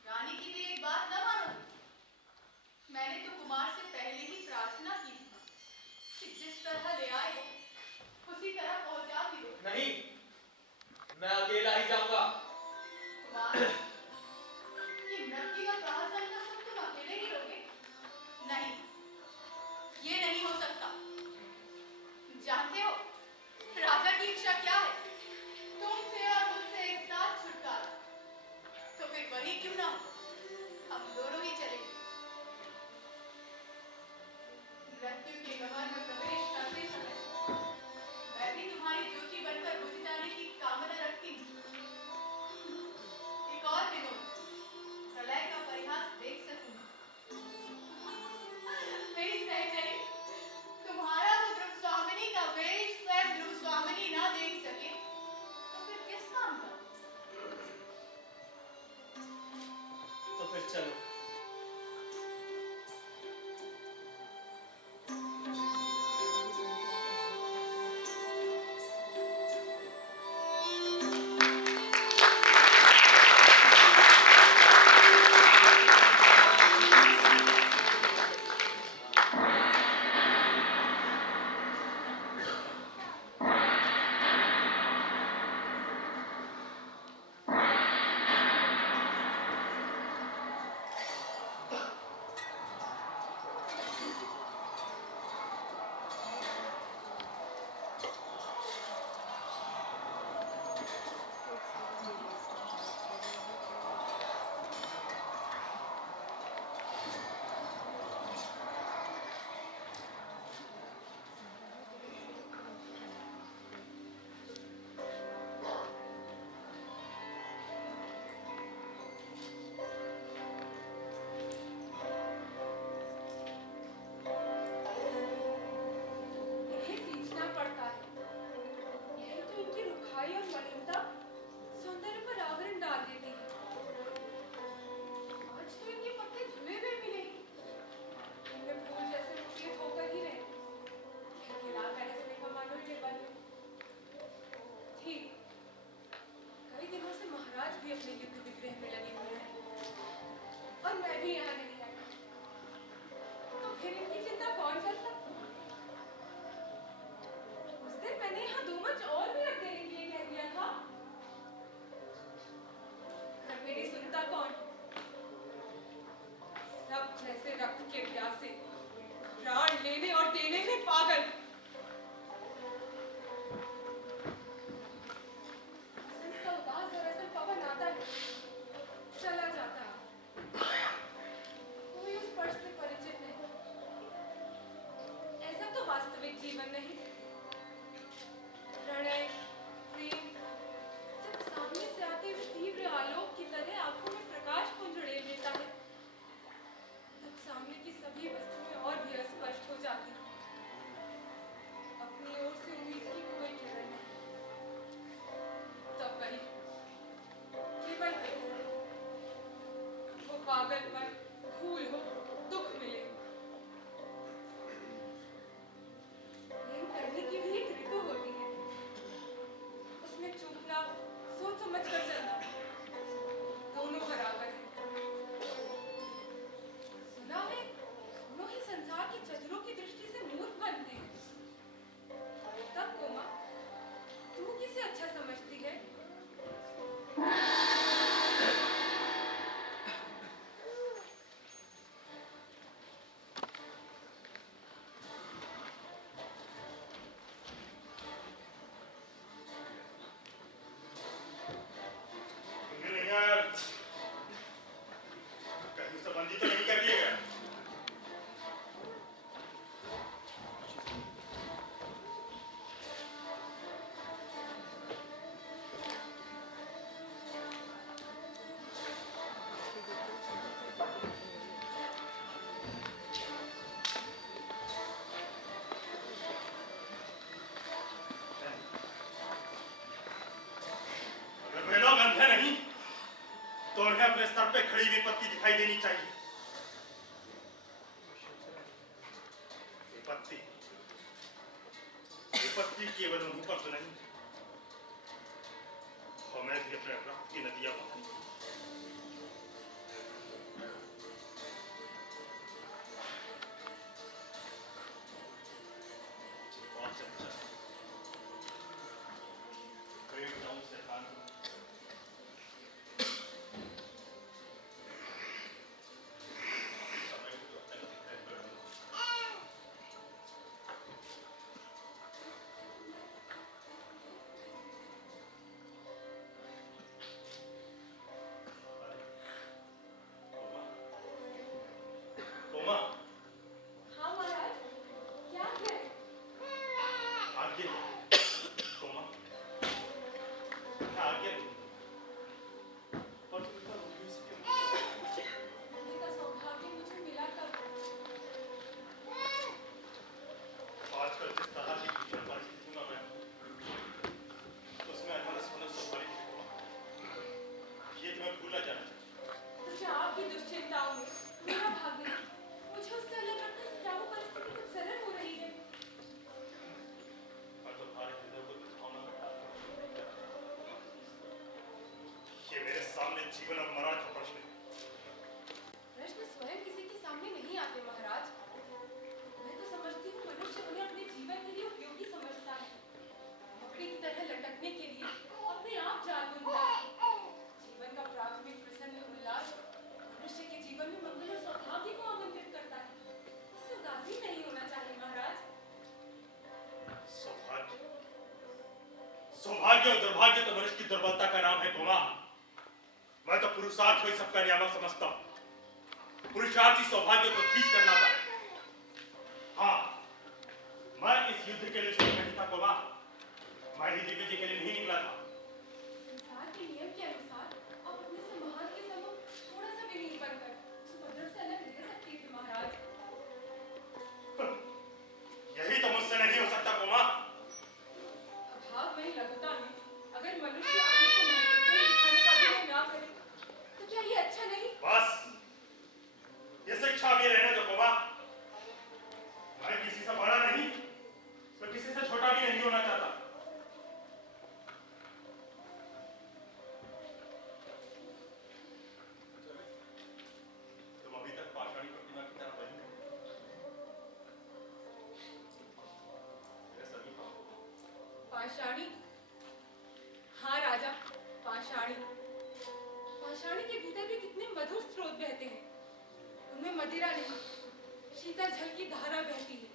रानी की भी एक बात न मानो। मैंने तो कुमार से पहले ही प्रार्थना की थी कि जिस तरह ले आए हो उसी तरह पहुंचा भी दो। नहीं, मैं अकेला ही जाऊंगा। कुमार, ये मृत्यु का प्रहसन का सब तुम अकेले ही लोगे? नहीं, ये नहीं हो सकता। जानते हो राजा की इच्छा क्या है? तुमसे और मुझसे एक साथ छुटकारा। तो फिर वही क्यों ना हो, हम दोनों ही चलेंगे। मृत्यु के गहन में प्रवेश करते समय मैं भी तुम्हारी ज्योति बनकर बुझ जाने की कामना रखती हूँ। एक और विनोद, प्रलय का परिहास देख सकूं। मेरी सहचरी, तुम्हारा तो ध्रुव स्वामिनी का वेश स्वयं ध्रुव स्वामिनी ना देख सके तो फिर किस काम का? तो फिर चलो। इन्हें सींचना पड़ता है। यही तो इनकी रुखाई और मलिनता सौंदर्य पर आवरण डाल देती है। आज तो इनके पत्ते धुले हुए भी नहीं, इनमें फूल जैसे मुखरित होकर ही रहे। खिलाकर इसमें का मानो टेबल ठीक। कई दिनों से महाराज भी अपने युद्ध विग्रह में लगे हुए हैं और मैं भी यहाँ नहीं आई। तो फिर इनकी चिंता कौन करता? उस दिन मैंने यहाँ दो मंच और भी रख देने के लिए कह दिया था। पर मेरी सुनता कौन? सब जैसे रक्त के प्यासे, प्राण लेने और देने में पागल। बसंत का उदास और असल पवन आता है, चला जाता है। कोई उस स्पर्श से परिचित नहीं। ऐसा तो वास्तविक जीवन नहीं। प्रणय, प्रेम जब सामने से आते हुए तीव्र आलोक की तरह आंखों में प्रकाश पुंज उड़ेल देता है, तब सामने की सभी वस्तुएं और भी अस्पष्ट हो जाती हैं। देनी चाहिए। विपत्ति केवल उन ऊपर तो नहीं, हमें भी अपने रक्त की नदियां बहानी। हाँ महाराज, क्या है? आगे कोमा, आगे और तुम इतना रोगी से क्यों? मरने का सौभाग्य मुझे मिला कब? आजकल जिस तरह की भीषण परिस्थितियों में मैं हूं, उसमें अनमनस होना स्वाभाविक है कोमा। ये तुम्हें भूलना जाना चाहिए। तो क्या आपकी दुश्चिंताओं में मेरा भाग नहीं? मुझे उससे अलग रखने से क्या वो परिस्थिति कुछ सरल हो रही है? मैं तुम्हारे हृदय को दुखाना बता दूं। ये मेरे सामने जीवन और मरण का प्रश्न है। प्रश्न स्वयं किसी के सामने नहीं आते महाराज। मैं तो समझती हूँ मनुष्य उन्हें अपने जीवन के लिए उपयोगी समझता है। मकड़ी की तरह लटकने के लिए अपने आप जाल बुनता है। जीवन का प्राथमिक प्रसन्न उल्लास मनुष्य के जीवन में मंगल और सौभाग्य को आमंत्रित करता है। इससे उदासीन नहीं होना चाहिए महाराज। सौभाग्य, सौभाग्य और दुर्भाग्य तो मनुष्य की दुर्बलता का नाम है कोमा। मैं तो पुरुषार्थ को ही सबका नियामक समझता हूँ। पुरुषार्थ ही सौभाग्य को ठीक करना था। हाँ, मैं इस युद्ध के लिए शुरू नहीं था कोमा। मैं ही दिग्विजय के लिए नहीं निकला था। संसार के नियम के अनुसार आप अपने से महान के सम्मुख थोड़ा सा भी नहीं बनकर उस उपद्रव से अलग रह सकते थे महाराज। यही तो मुझसे नहीं हो सकता कोमा। अभावमयी लघुता में अगर मनुष्य अपने को महत्वपूर्ण दिखाने का अभिनय ना करे तो क्या ये अच्छा नहीं? बस, ये शिक्षा भी रहने दो कोमा। मैं किसी से बड़ा नहीं, तो किसी से छोटा भी नहीं होना चाहता। तुम अभी तक पाषाणी प्रतिमा की तरह बनी हो। मेरे सभी पाषाणी? हाँ राजा, पाषाणी। पाषाणी के भीतर भी कितने मधुर स्रोत बहते हैं। उनमें मदिरा नहीं, शीतल जल की धारा बहती है।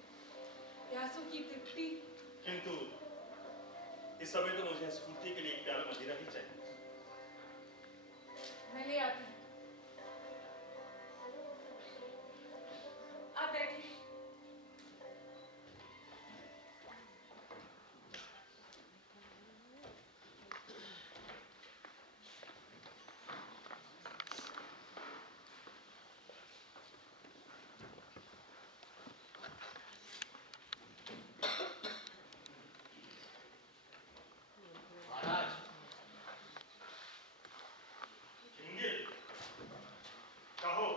प्यासों की तृप्ति। किंतु इस समय तो मुझे स्फूर्ति के लिए एक प्याला मदिरा ही चाहिए। मैं ले आती हूँ। आप बैठिए। महाराज, इंगिल, कहो,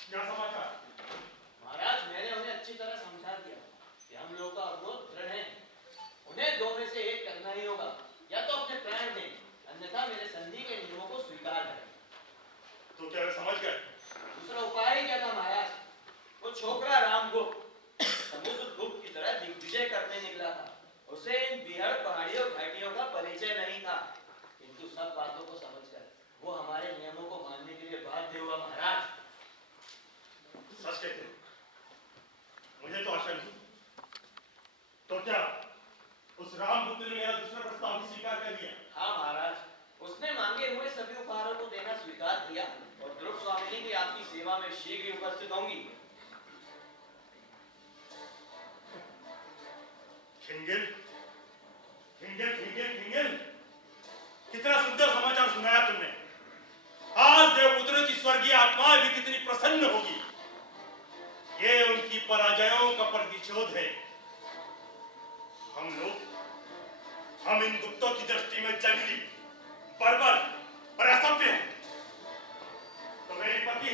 क्या समाचार? महाराज मैंने उन्हें अच्छी तरह समझा दिया कि हम लोगों का अनुरोध दृढ़ है। उन्हें दो में से एक करना ही होगा, या तो अपने प्राण दें, अन्यथा मेरे संधि के नियमों को स्वीकार करें। तो क्या वे समझ गए? दूसरा उपाय ही क्या था महाराज? वो छोकरा रामगुप्त समुद्रगुप्त की तरह दिग्विजय करने निकला था। उसे इन बिहार पहाड़ियों घाटियों का परिचय नहीं था, किंतु सब बातों को समझकर वो हमारे नियमों को मानने के लिए बाध्य हुआ महाराज। सच कहते हो? मुझे तो आशा नहीं। तो क्या उस रामगुप्त ने मेरा दूसरा प्रस्ताव भी स्वीकार कर लिया? हाँ महाराज, उसने मांगे हुए सभी उपहारों को देना स्वीकार किया और ध्रुव स्वामिनी भी आपकी सेवा में शीघ्र ही उपस्थित होंगी। खिंगिल, खिंगिल, खिंगिल, खिंगिल, कितना सुंदर समाचार सुनाया तुमने। आज देवपुत्रों की स्वर्गीय आत्माएं भी कितनी प्रसन्न होगी। ये उनकी पराजयों का प्रतिशोध है। हम इन गुप्तों की दृष्टि में जंगली, बर्बर और असभ्य हैं। तो मेरी पति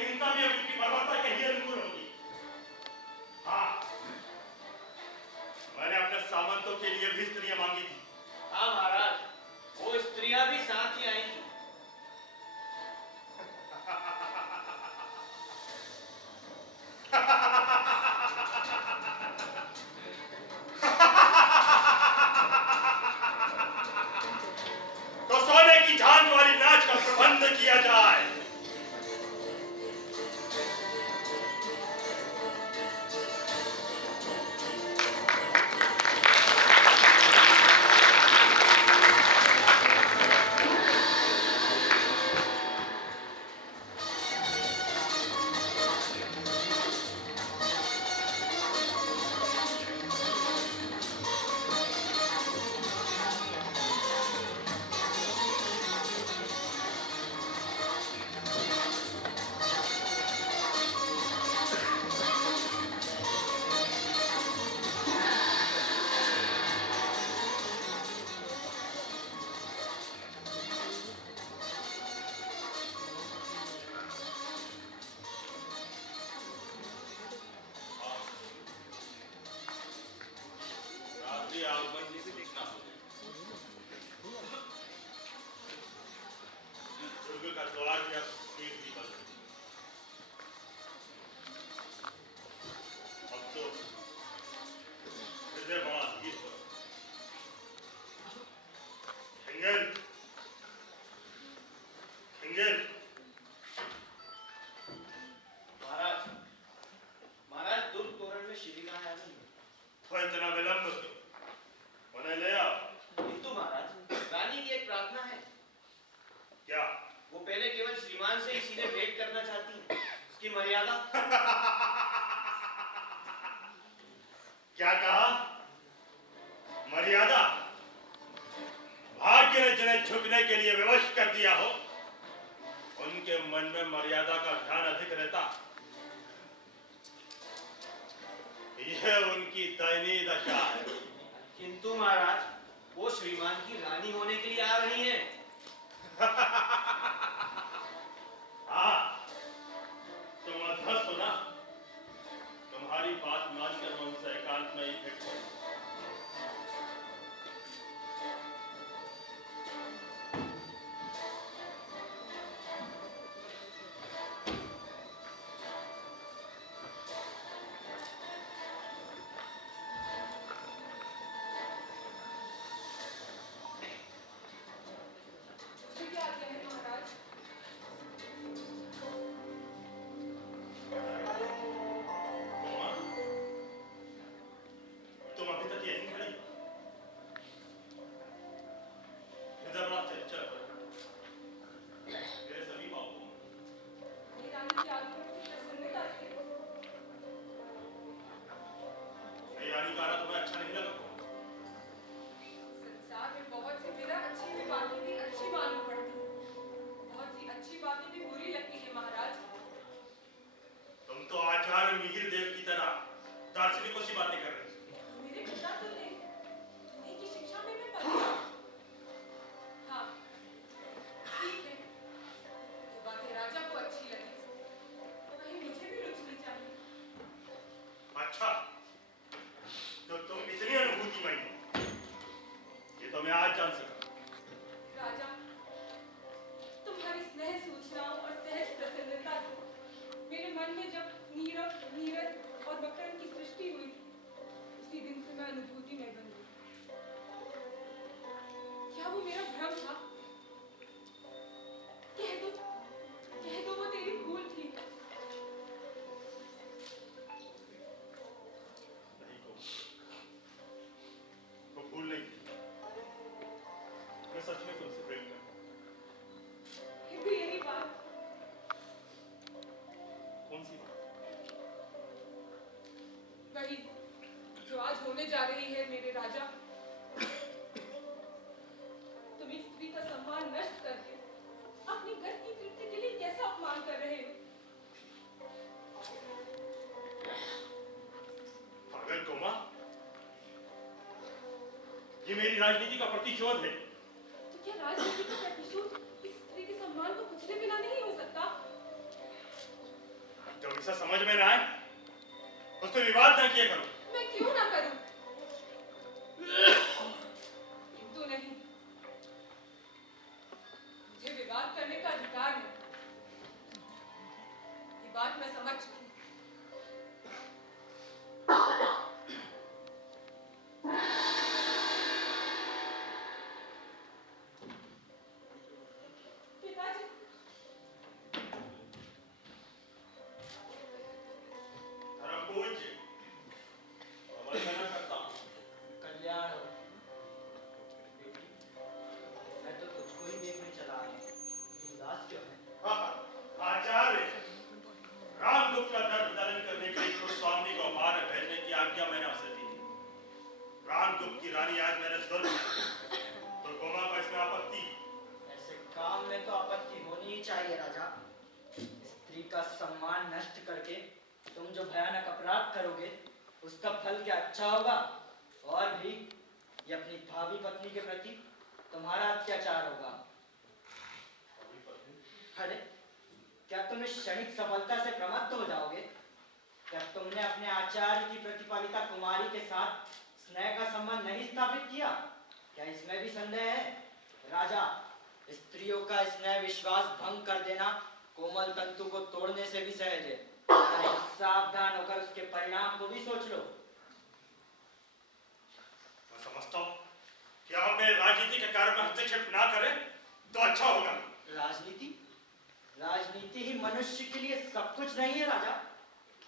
क्या कहा? मर्यादा? भाग्य ने जिन्हें झुकने के लिए विवश कर दिया हो, उनके मन में मर्यादा का ध्यान अधिक रहता। यह उनकी दयनीय दशा है। किंतु महाराज, वो श्रीमान की रानी होने के लिए आ रही हैं। हाँ, तुम अध्यस्त हो ना? तुम्हारी बात मानकर मैं उनसे एकांत में ही भेंट करूं। मुझे क्या आज्ञा है महाराज? उमा, तुम अभी तक यहीं खड़ी हो? इधर बड़ा चंचल हो। मेरे समीप आओ। ये रानी की आंखों की प्रसन्नता से मेरी रानी का आना तुम्हें अच्छा नहीं लगा? संसार में बहुत सी बिना अच्छी हुई बातें भी अच्छी मालूम पड़ती हैं। बहुत सी अच्छी बातें भी बुरी लगती हैं महाराज। तुम तो आचार्य मिहिर देव की तरह दार्शनिकों सी बातें कर रही हो। मेरे पिता तो ने उन्हीं की शिक्षा में मैं पढ़ी हूँ। हाँ, ठीक है। जो बातें राजा को अच्छी लगी, तो वही मुझे भी रुचनी चाहिए। अच्छा, तो तुम इतनी अनुभूतिमयी हो, ये तो मैं आज जान सका। राजा, तुम्हारी स्नेह सूचनाओं और सहज प्रसन्नता से मेरे मन में जब नीरव, नीरस और मकरंद की सृष्टि हुई, उसी दिन से मैं अनुभूति में बन गई। क्या वो मेरा भ्रम था? कह दो वो तेरी भूल थी। नहीं को, वो भूल नहीं थी। मैं सच में तुमसे प्रेम करता हूँ। फिर भी यही बात, कौन सी बात? वही जो आज होने जा रही है मेरे राजा। तुम इस स्त्री का सम्मान नष्ट करके अपनी घर की तृप्ति के लिए कैसा अपमान कर रहे हो? पागल कोमा, ये मेरी राजनीति का प्रतिशोध है। तो क्या राजनीति का प्रतिशोध इस स्त्री के सम्मान को कुचले बिना नहीं हो सकता? जब इसे समझ में ना आए, उससे विवाद न किया करो। मैं क्यों ना करूं? किंतु नहीं, मुझे विवाद करने का अधिकार है। ये बात मैं समझ चुकी हूं। पिताजी, धर्म पूज्य, वंदना करता हूँ। कल्याण हो। बेटी, मैं तो तुझको ही देखने चला आया हूँ। तू उदास क्यों है? आचार्य, रामदूत का दर्द दलन करने के लिए स्वामी को बाहर भेजने की आज्ञा मैंने उसे दी थी। रामदूत की रानी आज मेरे दुर्ग में है, तो गोमा को इसमें आपत्ति? ऐसे काम में तो आपत्ति होनी ही चाहिए राजा। स्त्री का सम्मान नष्ट करके तुम जो भयानक अपराध करोगे, उसका फल क्या अच्छा होगा? और भी ये अपनी भावी पत्नी के प्रति तुम्हारा अत्याचार होगा। अरे, क्या तुम इस क्षणिक सफलता से प्रमत्त हो जाओगे? क्या तुमने अपने आचार्य की प्रतिपालिका कुमारी के साथ स्नेह का संबंध नहीं स्थापित किया? क्या इसमें भी संदेह है? राजा, स्त्रियों का स्नेह विश्वास भंग कर देना कोमल तंतु को तोड़ने से भी सहज है। अरे, सावधान होकर उसके परिणाम को भी सोच लो। मैं समझता हूँ कि आप मेरे राजनीति के कार्य में हस्तक्षेप ना करें तो अच्छा होगा। राजनीति? राजनीति ही मनुष्य के लिए सब कुछ नहीं है राजा।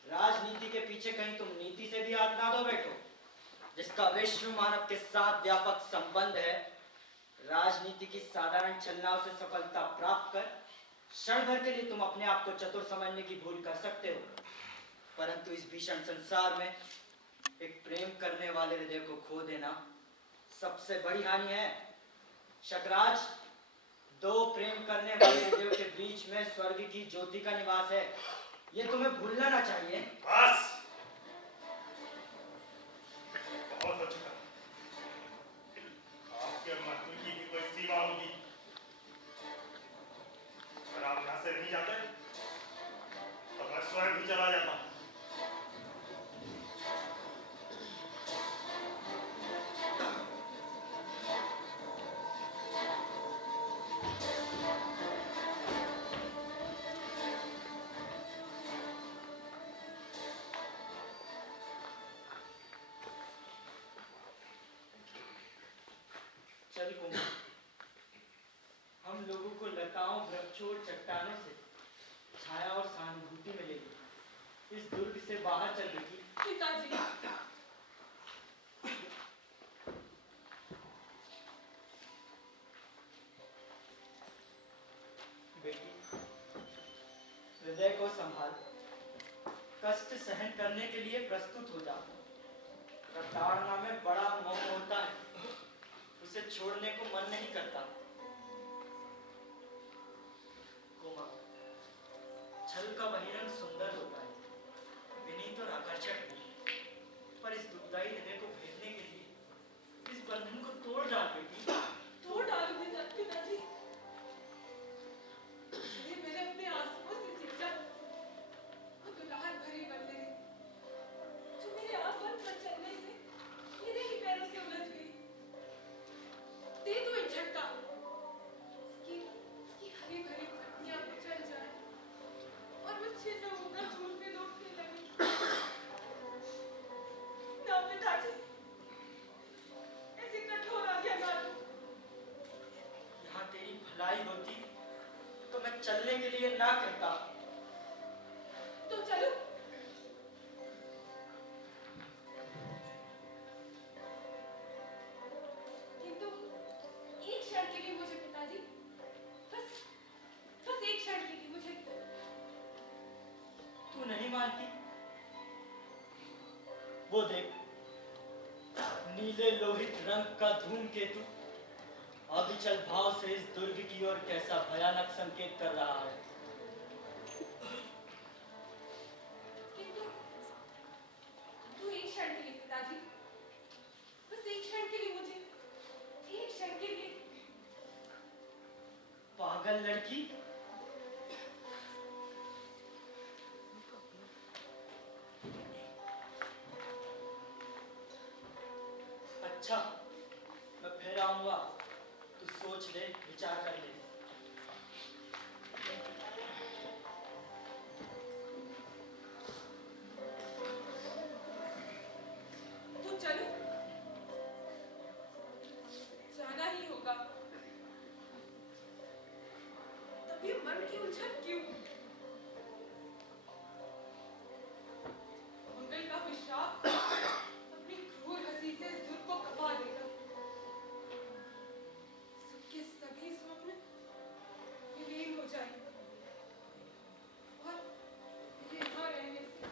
राजनीति के पीछे कहीं तुम नीति से भी हाथ ना धो बैठो, जिसका विश्व मानव के साथ व्यापक संबंध है। राजनीति की साधारण छलनाओं से सफलता प्राप्त कर क्षण भर के लिए तुम अपने आप को चतुर समझने की भूल कर सकते हो, परंतु इस भीषण संसार में एक प्रेम करने वाले हृदय को खो देना सबसे बड़ी हानि है। शकराज, दो प्रेम करने वाले हृदयों के बीच में स्वर्ग की ज्योति का निवास है, ये तुम्हें भूलना ना चाहिए। बस बहुत हो चुका। आपके महत्व की भी कोई सीमा होगी। अगर आप यहाँ से नहीं जाते तो मैं स्वयं ही चला जाता। चल कुमार, हम लोगों को लताओं, वृक्षों, चट्टानों से छाया और सहानुभूति मिलेगी। इस दुर्ग से बाहर चल बेटी। पिताजी, बेटी, हृदय को संभाल, कष्ट सहन करने के लिए प्रस्तुत हो जा। प्रताड़ना में बड़ा मोह होता है, उसे छोड़ने को मन नहीं करता। कोमल, छल का वही रंग सुंदर होता है, विनीत और आकर्षक भी। पर इस दुखदाई हृदय को भेदने के लिए इस बंधन को तोड़ डाल बेटी। तोड़ डालूं पिताजी। ये मैंने अपने आंसुओं से सींचा वो दुल्हन भरी बंदरी जो मेरे आप बंद कर चलने से मेरे ही पैरों से उलझ गई। दे दो एक झटका, इसकी हरी भरी पत्तियां कुचल जाए और वो छिन्न होकर धूल में लौटने लगे। ना पिताजी, ऐसी कठोर आज्ञा ना दो। यहाँ तेरी भलाई होती तो मैं चलने के लिए ना कहता। तो चलो। किंतु एक क्षण के लिए मुझे पिताजी, बस एक क्षण के लिए मुझे। तू नहीं मानती? वो देख, नीले लोहित रंग का धूमकेतु अविचल भाव से इस दुर्ग की ओर कैसा भयानक संकेत कर रहा है। किंतु तू एक क्षण के लिए पिताजी, बस एक क्षण के लिए मुझे, एक क्षण के लिए। पागल लड़की, अच्छा, मैं फिर आऊंगा, तू सोच ले, विचार कर ले। तो चलो, जाना ही होगा। तभी मन की उलझन क्यों? मंगल का विश्राप अपनी क्रूर हंसी से इस दुर्ग को कमा देगा। सबके सभी स्वप्न विलीन हो जाएंगे और मुझे यहाँ रहने से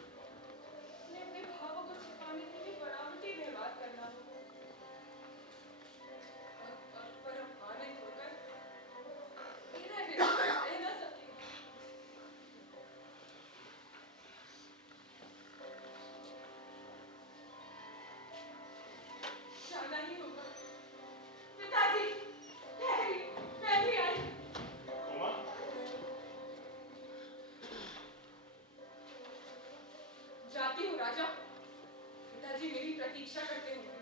उन्हें अपने भावों को छिपाने के लिए बनावटी व्यवहार करना होगा। और पर अपमानित होकर मेरा हृदय रह ना सकेगा। जाना ही होगा। पिताजी, ठहरिए, मैं भी आई। कोमल, जाती हूँ राजा। पिताजी मेरी प्रतीक्षा करते होंगे।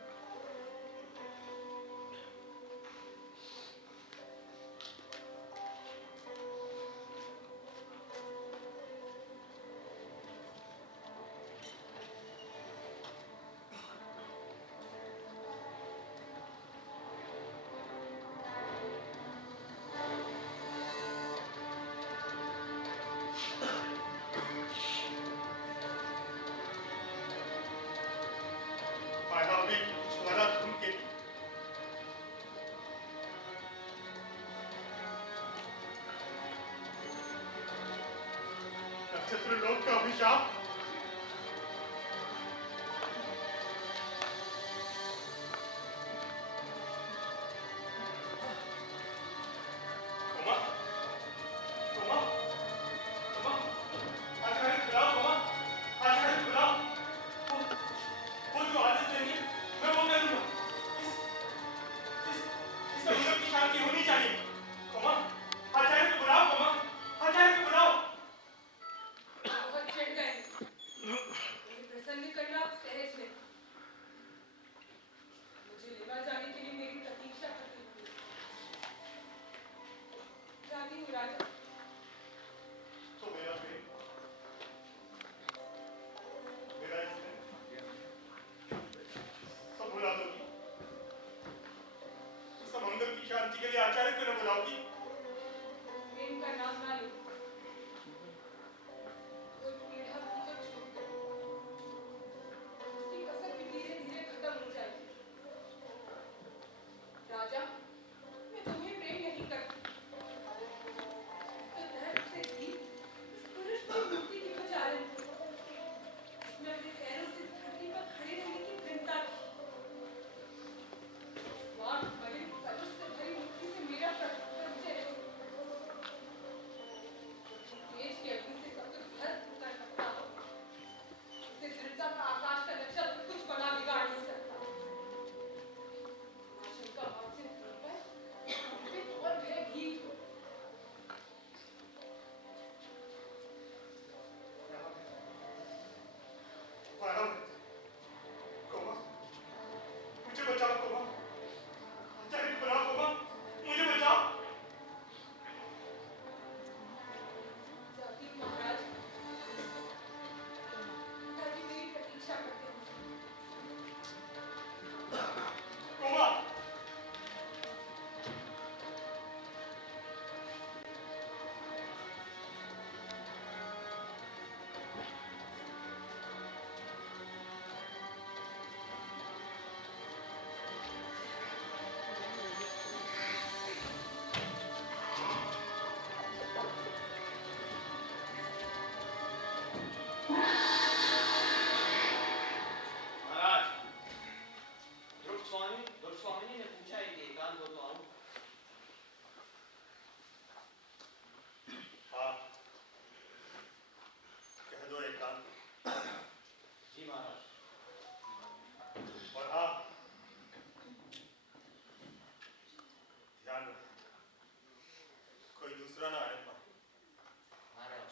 I love you. प्रसन्न करना सहज नहीं। मुझे लेवा जाने के लिए मेरी प्रतीक्षा करनी होगी। जाती हूँ राजा। तो मेरा प्रेम, मेरा स्नेह सब भुला दोगी? समंदर की शांति के लिए आचार्य क्यों न बुलाओगी? प्रेम का नाम ना लो। कोई पीड़ा की जो छूट गई, उसकी कसर भी धीरे धीरे खत्म हो जाएगी। राजा, मैं तुम्हें प्रेम नहीं करती। तो दर्द से भी इस पुरुष की मुक्ति की बचा रही थी। इसमें अपने पैरों से धरती पर खड़े रहने की दृढ़ता थी। स्वार्थ भरी कलुष से भरी मुक्ति से मेरा परिचय है। तेज की अग्नि से सब कुछ भस्म कर सकता हो, उसे दृढ़ता का आकाश का नक्शा कुछ बना बिगाड़ नहीं सकता। आशंका भाव से होकर कुपित और भयभीत हो। कोमा, मुझे बचाओ कोमा। आचार्य को बुलाओ कोमा, मुझे बचाओ। जाती हूँ महाराज। पिताजी मेरी प्रतीक्षा करते हैं। कोमा, महाराज, ध्रुव स्वामिनी ने पूछा है कि एकांत हो तो आऊं। हाँ, कह दो एकांत। जी महाराज। और हाँ, ध्यान रखो, कोई दूसरा ना आने पाए। महाराज,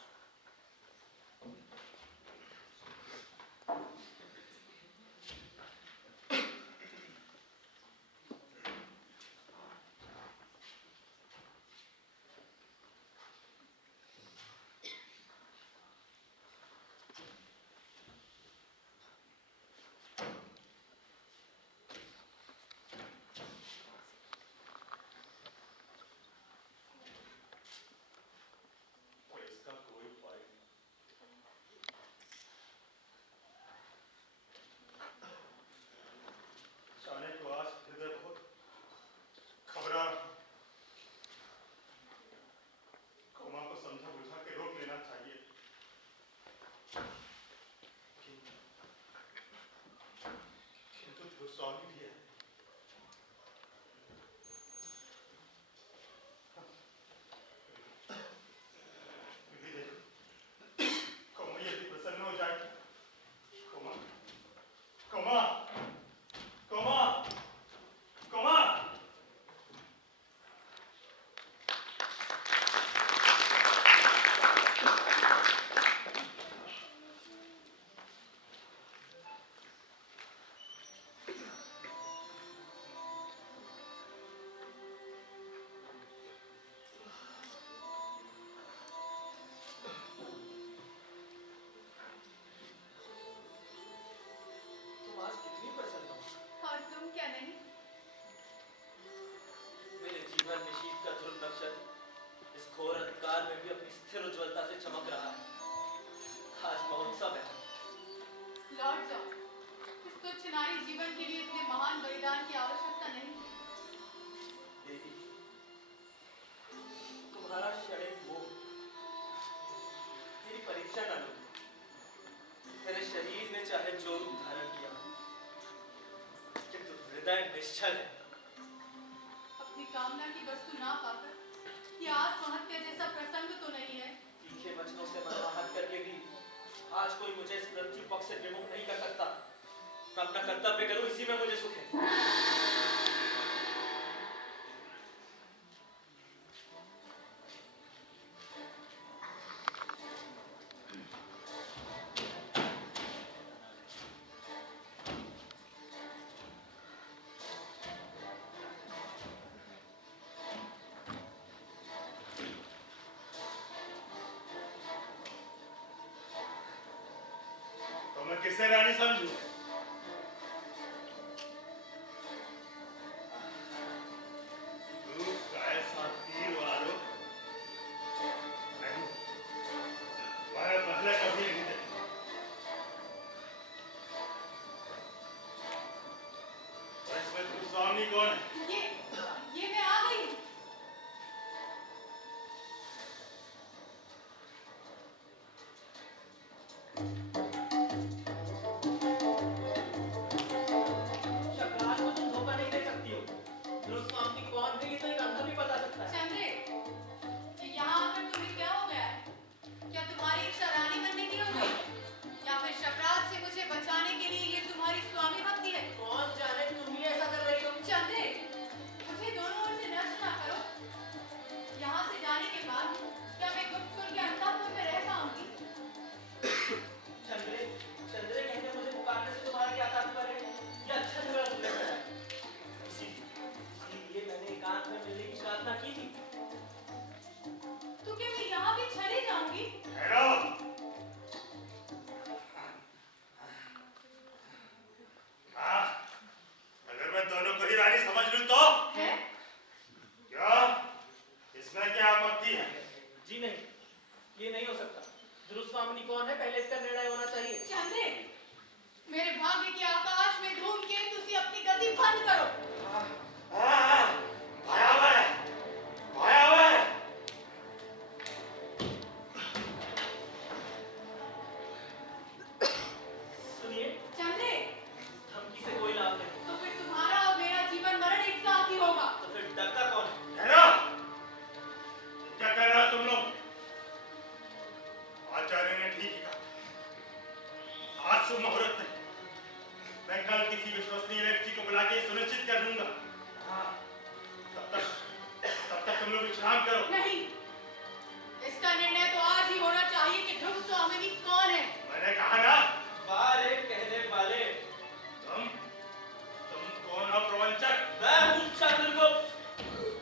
और इसका कोई उपाय नहीं। जाने को आज हृदय बहुत घबरा रहा है। कोमा को समझा बुझा के रोक लेना चाहिए। किंतु ध्रुव स्वामी भी है। विधि देखो, कोमा यदि प्रसन्न हो जाए। Comma, comma, comma, comma. तुम आज कितनी प्रसन्न हो। और तुम क्या नहीं? मेरे जीवन में शीत का ध्रुव नक्षत्र इस घोर अंधकार में भी अपनी स्थिर उज्ज्वलता से चमक रहा है। आज महोत्सव है। लौट जाओ। इस तुच्छ नारी जीवन के लिए इतने महान बलिदान की आवश्यकता नहीं। देवी, तुम्हारा क्षणिक मोह मेरी परीक्षा न लो। मेरे शरीर ने चाहे जो रूप धारण किया, किंतु हृदय निश्चल है। अपनी कामना की वस्तु ना पाकर यह आत्महत्या जैसा प्रसंग तो नहीं है। तीखे वचनों से मनमाहत करके भी आज कोई मुझे इस मृत्यु पक्ष से विमुख नहीं कर सकता। मैं अपना कर्तव्य करूं, इसी में मुझे सुख है। किसे रानी समझू? तू कैसा तीर वालो? नहीं, मैंने पहले कभी नहीं देखा। और इसमें तू स्वामी कौन है? ये मैं आ गई हूँ। शकराज को तुम धोखा नहीं दे सकती हो। दुर्स्वामी कौन है ये तो एक अंधा भी बता सकता है। चंद्रे, ये यहाँ आकर तुम्हें क्या हो गया है? क्या तुम्हारी इच्छा रानी बनने की हो गई? या फिर शकराज से मुझे बचाने के लिए ये तुम्हारी स्वामी भक्ति है? कौन जाने तुम ही ऐसा कर रही हो। चंद्रे, मुझे दोनों ओर से नष्ट ना करो। यहाँ से जाने के बाद क्या मैं गुप्तकुल के अंतःपुर में रह पाऊंगी? चंद्रे, चंद्रे कहते मुझे पुकारने से तुम्हारा क्या तात्पर्य है? ये अच्छा झगड़ा तुमने कराया। इसीलिए मैंने एकांत में मिलने की प्रार्थना की थी। तो क्या मैं यहाँ भी चली जाऊंगी? ठहरो। हाँ, अगर मैं दोनों को ही रानी समझ लूं तो? है? क्या? इसमें क्या आपत्ति है? जी नहीं, ये नहीं हो सकता। दुर्स्वामी कौन है पहले इसका निर्णय होना चाहिए। चंद्रे, मेरे भाग्य के आकाश में घूम के तुसी अपनी गति बंद करो। आया हुआ है, आया हुआ है। सुनिए, चंद्रे, धमकी से कोई लाभ नहीं। तो फिर तुम्हारा और मेरा जीवन मरण एक साथ ही होगा। तो फिर डरता कौन है? ठहरो। क्या कर रहे हो तुम लोग? आचार्य ने ठीक ही कहा। आज शुभ मुहूर्त है। मैं कल किसी विश्वसनीय व्यक्ति को बुला के सुनिश्चित कर दूंगा। हाँ, तब तक तुम लोग विश्राम करो। नहीं, इसका निर्णय तो आज ही होना चाहिए कि ध्रुव स्वामिनी कौन है। मैंने कहा ना, वाले कहने वाले, तुम कौन हो प्रवंचक? मैं हूँ चंद्रगुप्त,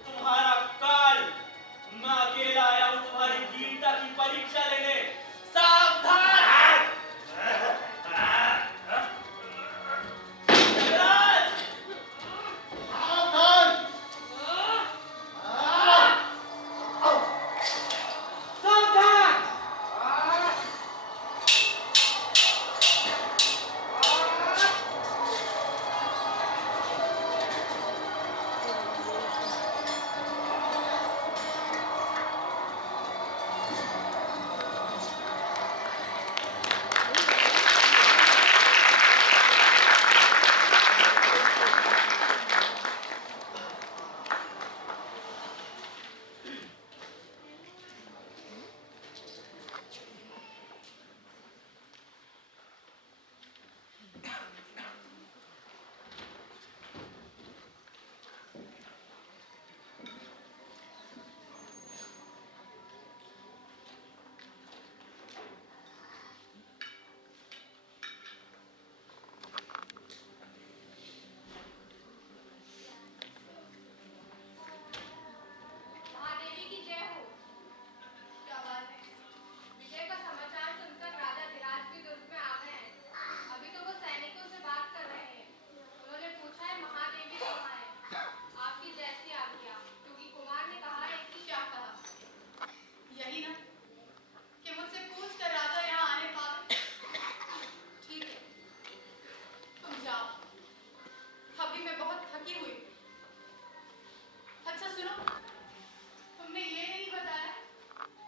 तुम्हारा काल। मैं अकेला आया हूँ तुम्हारी वीरता की परीक्षा लेने। सावधान! युवराज! सावधान! महादेवी की जय हो। क्या बात है? विजय का समाचार सुनकर राजा धीराज भी दुर्ग में आ गए हैं। अभी तो वो सैनिकों से बात कर रहे हैं। उन्होंने पूछा है महादेवी कहाँ है। आपकी जैसी आज्ञा, क्योंकि कुमार ने कहा है कि क्या कहा? यही ना कि मुझसे पूछ कर राजा यहाँ आने पावे। ठीक है, तुम जाओ। अभी मैं बहुत थकी हुई हूँ। अच्छा सुनो, तुमने ये नहीं बताया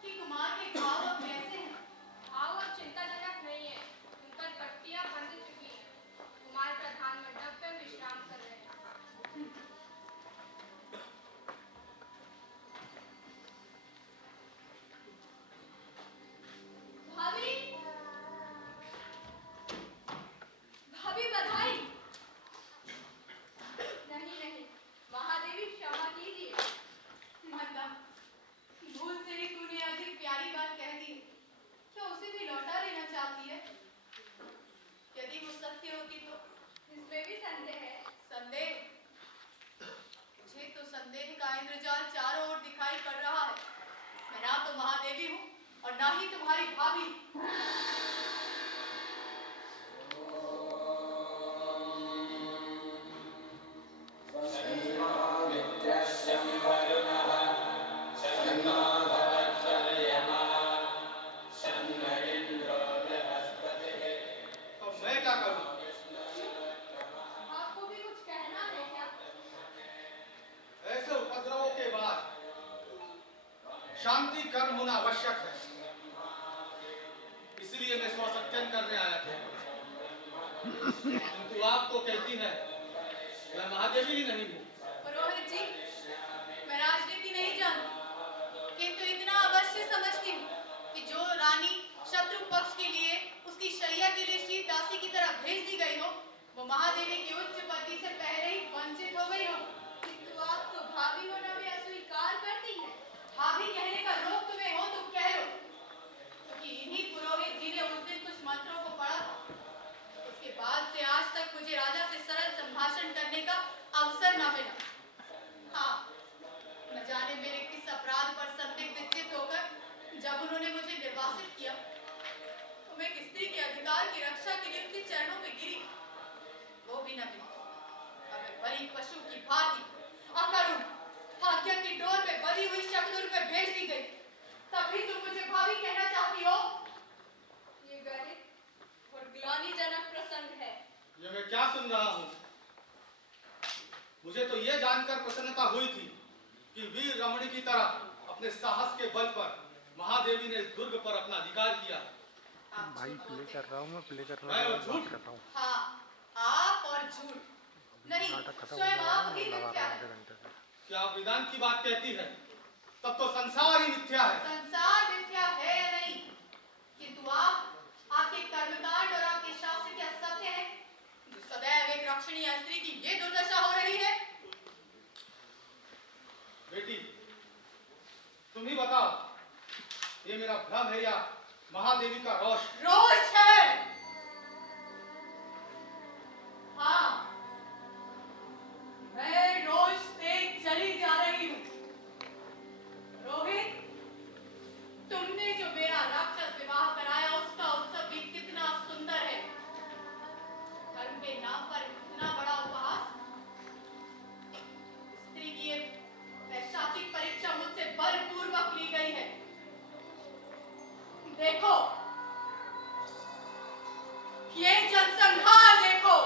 कि कुमार के घाव अब कैसे हैं? आओ अब चिंताजनक नहीं है। उन पर पट्टियां बंध चुकी हैं। कुमार प्रधान मंडप पर विश्राम कर रहे हैं। भाभी, भाभी बधाई। नहीं नहीं, महादेवी क्षमा कीजिए। माता, भूल से ही तूने अधिक प्यारी बात कह दी। क्या उसे भी लौटा लेना चाहती है? यदि वो सत्य होती तो? इसमें भी संदेह है। संदेह? मुझे तो संदेह का इंद्रजाल चारों ओर दिखाई पड़ रहा है। मैं ना तो महादेवी हूँ और ना ही तुम्हारी भाभी। शांति कर्म होना आवश्यक है, इसलिए मैं स्वसत्यन करने आया था। किंतु आप तो कहती है मैं महादेवी ही नहीं हूँ। पुरोहित जी, मैं राजनीति नहीं जानती, किंतु इतना अवश्य समझती हूँ कि जो रानी शत्रु पक्ष के लिए उसकी शैया के लिए शीत दासी की तरह भेज दी गई हो, वो महादेवी की उच्च पति से पहले ही वंचित हो गई हो। किंतु आप तो भाभी होना भी अस्वीकार करती हैं। भाभी कहने का रोक तुम्हें हो तो कह लो, क्योंकि इन्हीं पुरोहित जी ने उस दिन कुछ मंत्रों को पढ़ा था। उसके बाद से आज तक मुझे राजा से सरल संभाषण करने का अवसर न मिला। हाँ, न जाने मेरे किस अपराध पर संदिग्ध चित्त होकर जब उन्होंने मुझे निर्वासित किया, तो मैं एक स्त्री के अधिकार की रक्षा के लिए उनके चरणों में गिरी, वो भी न मिली। और मैं बड़ी पशु की भांति अकरुण भाग्य की डोर में बधी हुई शब्दों में भेज दी गई। तभी तुम मुझे भाभी कहना चाहती हो? ये गरीब और ग्लानिजनक प्रसंग है। ये मैं क्या सुन रहा हूँ? मुझे तो ये जानकर प्रसन्नता हुई थी कि वीर रमणी की तरह अपने साहस के बल पर महादेवी ने इस दुर्ग पर अपना अधिकार किया। भाई प्ले कर रहा हूँ, मैं प्ले कर रहा हूँ, बात कर रहा हूँ। हाँ, आप और झूठ नहीं, स्वयं आप ही मिथ्या है। क्या आप विधान की बात कहती है? तब तो संसार ही मिथ्या है। संसार मिथ्या है या नहीं, किंतु आपके कर्मकांड और आपके शास्त्र क्या सत्य है जो सदैव एक रक्षणीय स्त्री की ये दुर्दशा हो रही है? बेटी, तुम ही बताओ, ये मेरा भ्रम है या महादेवी का रोष? रोष है। हाँ, मैं रोष से चली जा रही हूँ। रोहित, तुमने जो मेरा राक्षस विवाह कराया उसका उत्सव भी कितना सुंदर है। धर्म के नाम पर इतना बड़ा उपहास। स्त्री की ये वैशाखिक परीक्षा मुझसे बलपूर्वक ली गई है। देखो, ये जनसंहार देखो।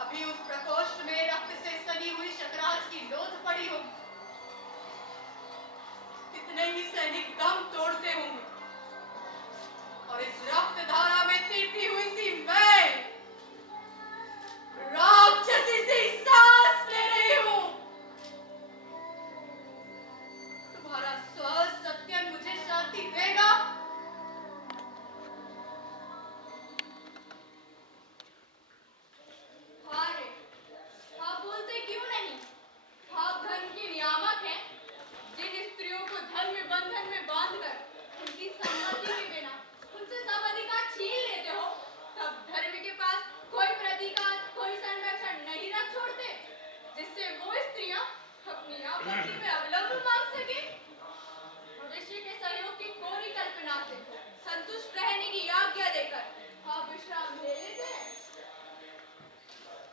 अभी उस प्रकोष्ठ में रक्त से सनी हुई शकराज की लोथ पड़ी होगी। कितने ही सैनिक दम तोड़ते होंगे, और इस रक्त धारा में तैरती हुई सी मैं राक्षसी सी सांस ले रही हूँ। तुम्हारा स्वसत्यन मुझे शांति देगा? अरे, आप बोलते क्यों नहीं? आप धर्म के नियामक हैं। जिन स्त्रियों को धर्म में बंधन में बांधकर उनकी सम्मति के बिना उनसे सब अधिकार छीन लेते हो, तब धर्म के पास कोई प्रतिकार, कोई संरक्षण नहीं रख छोड़ते, जिससे वो स्त्रियां अपनी आपत्ति में अवलंबन मांग सके। भविष्य के सहयोग की कोरी कल्पना से संतुष्ट रहने की आज्ञा देकर आप विश्राम ले लेते हैं।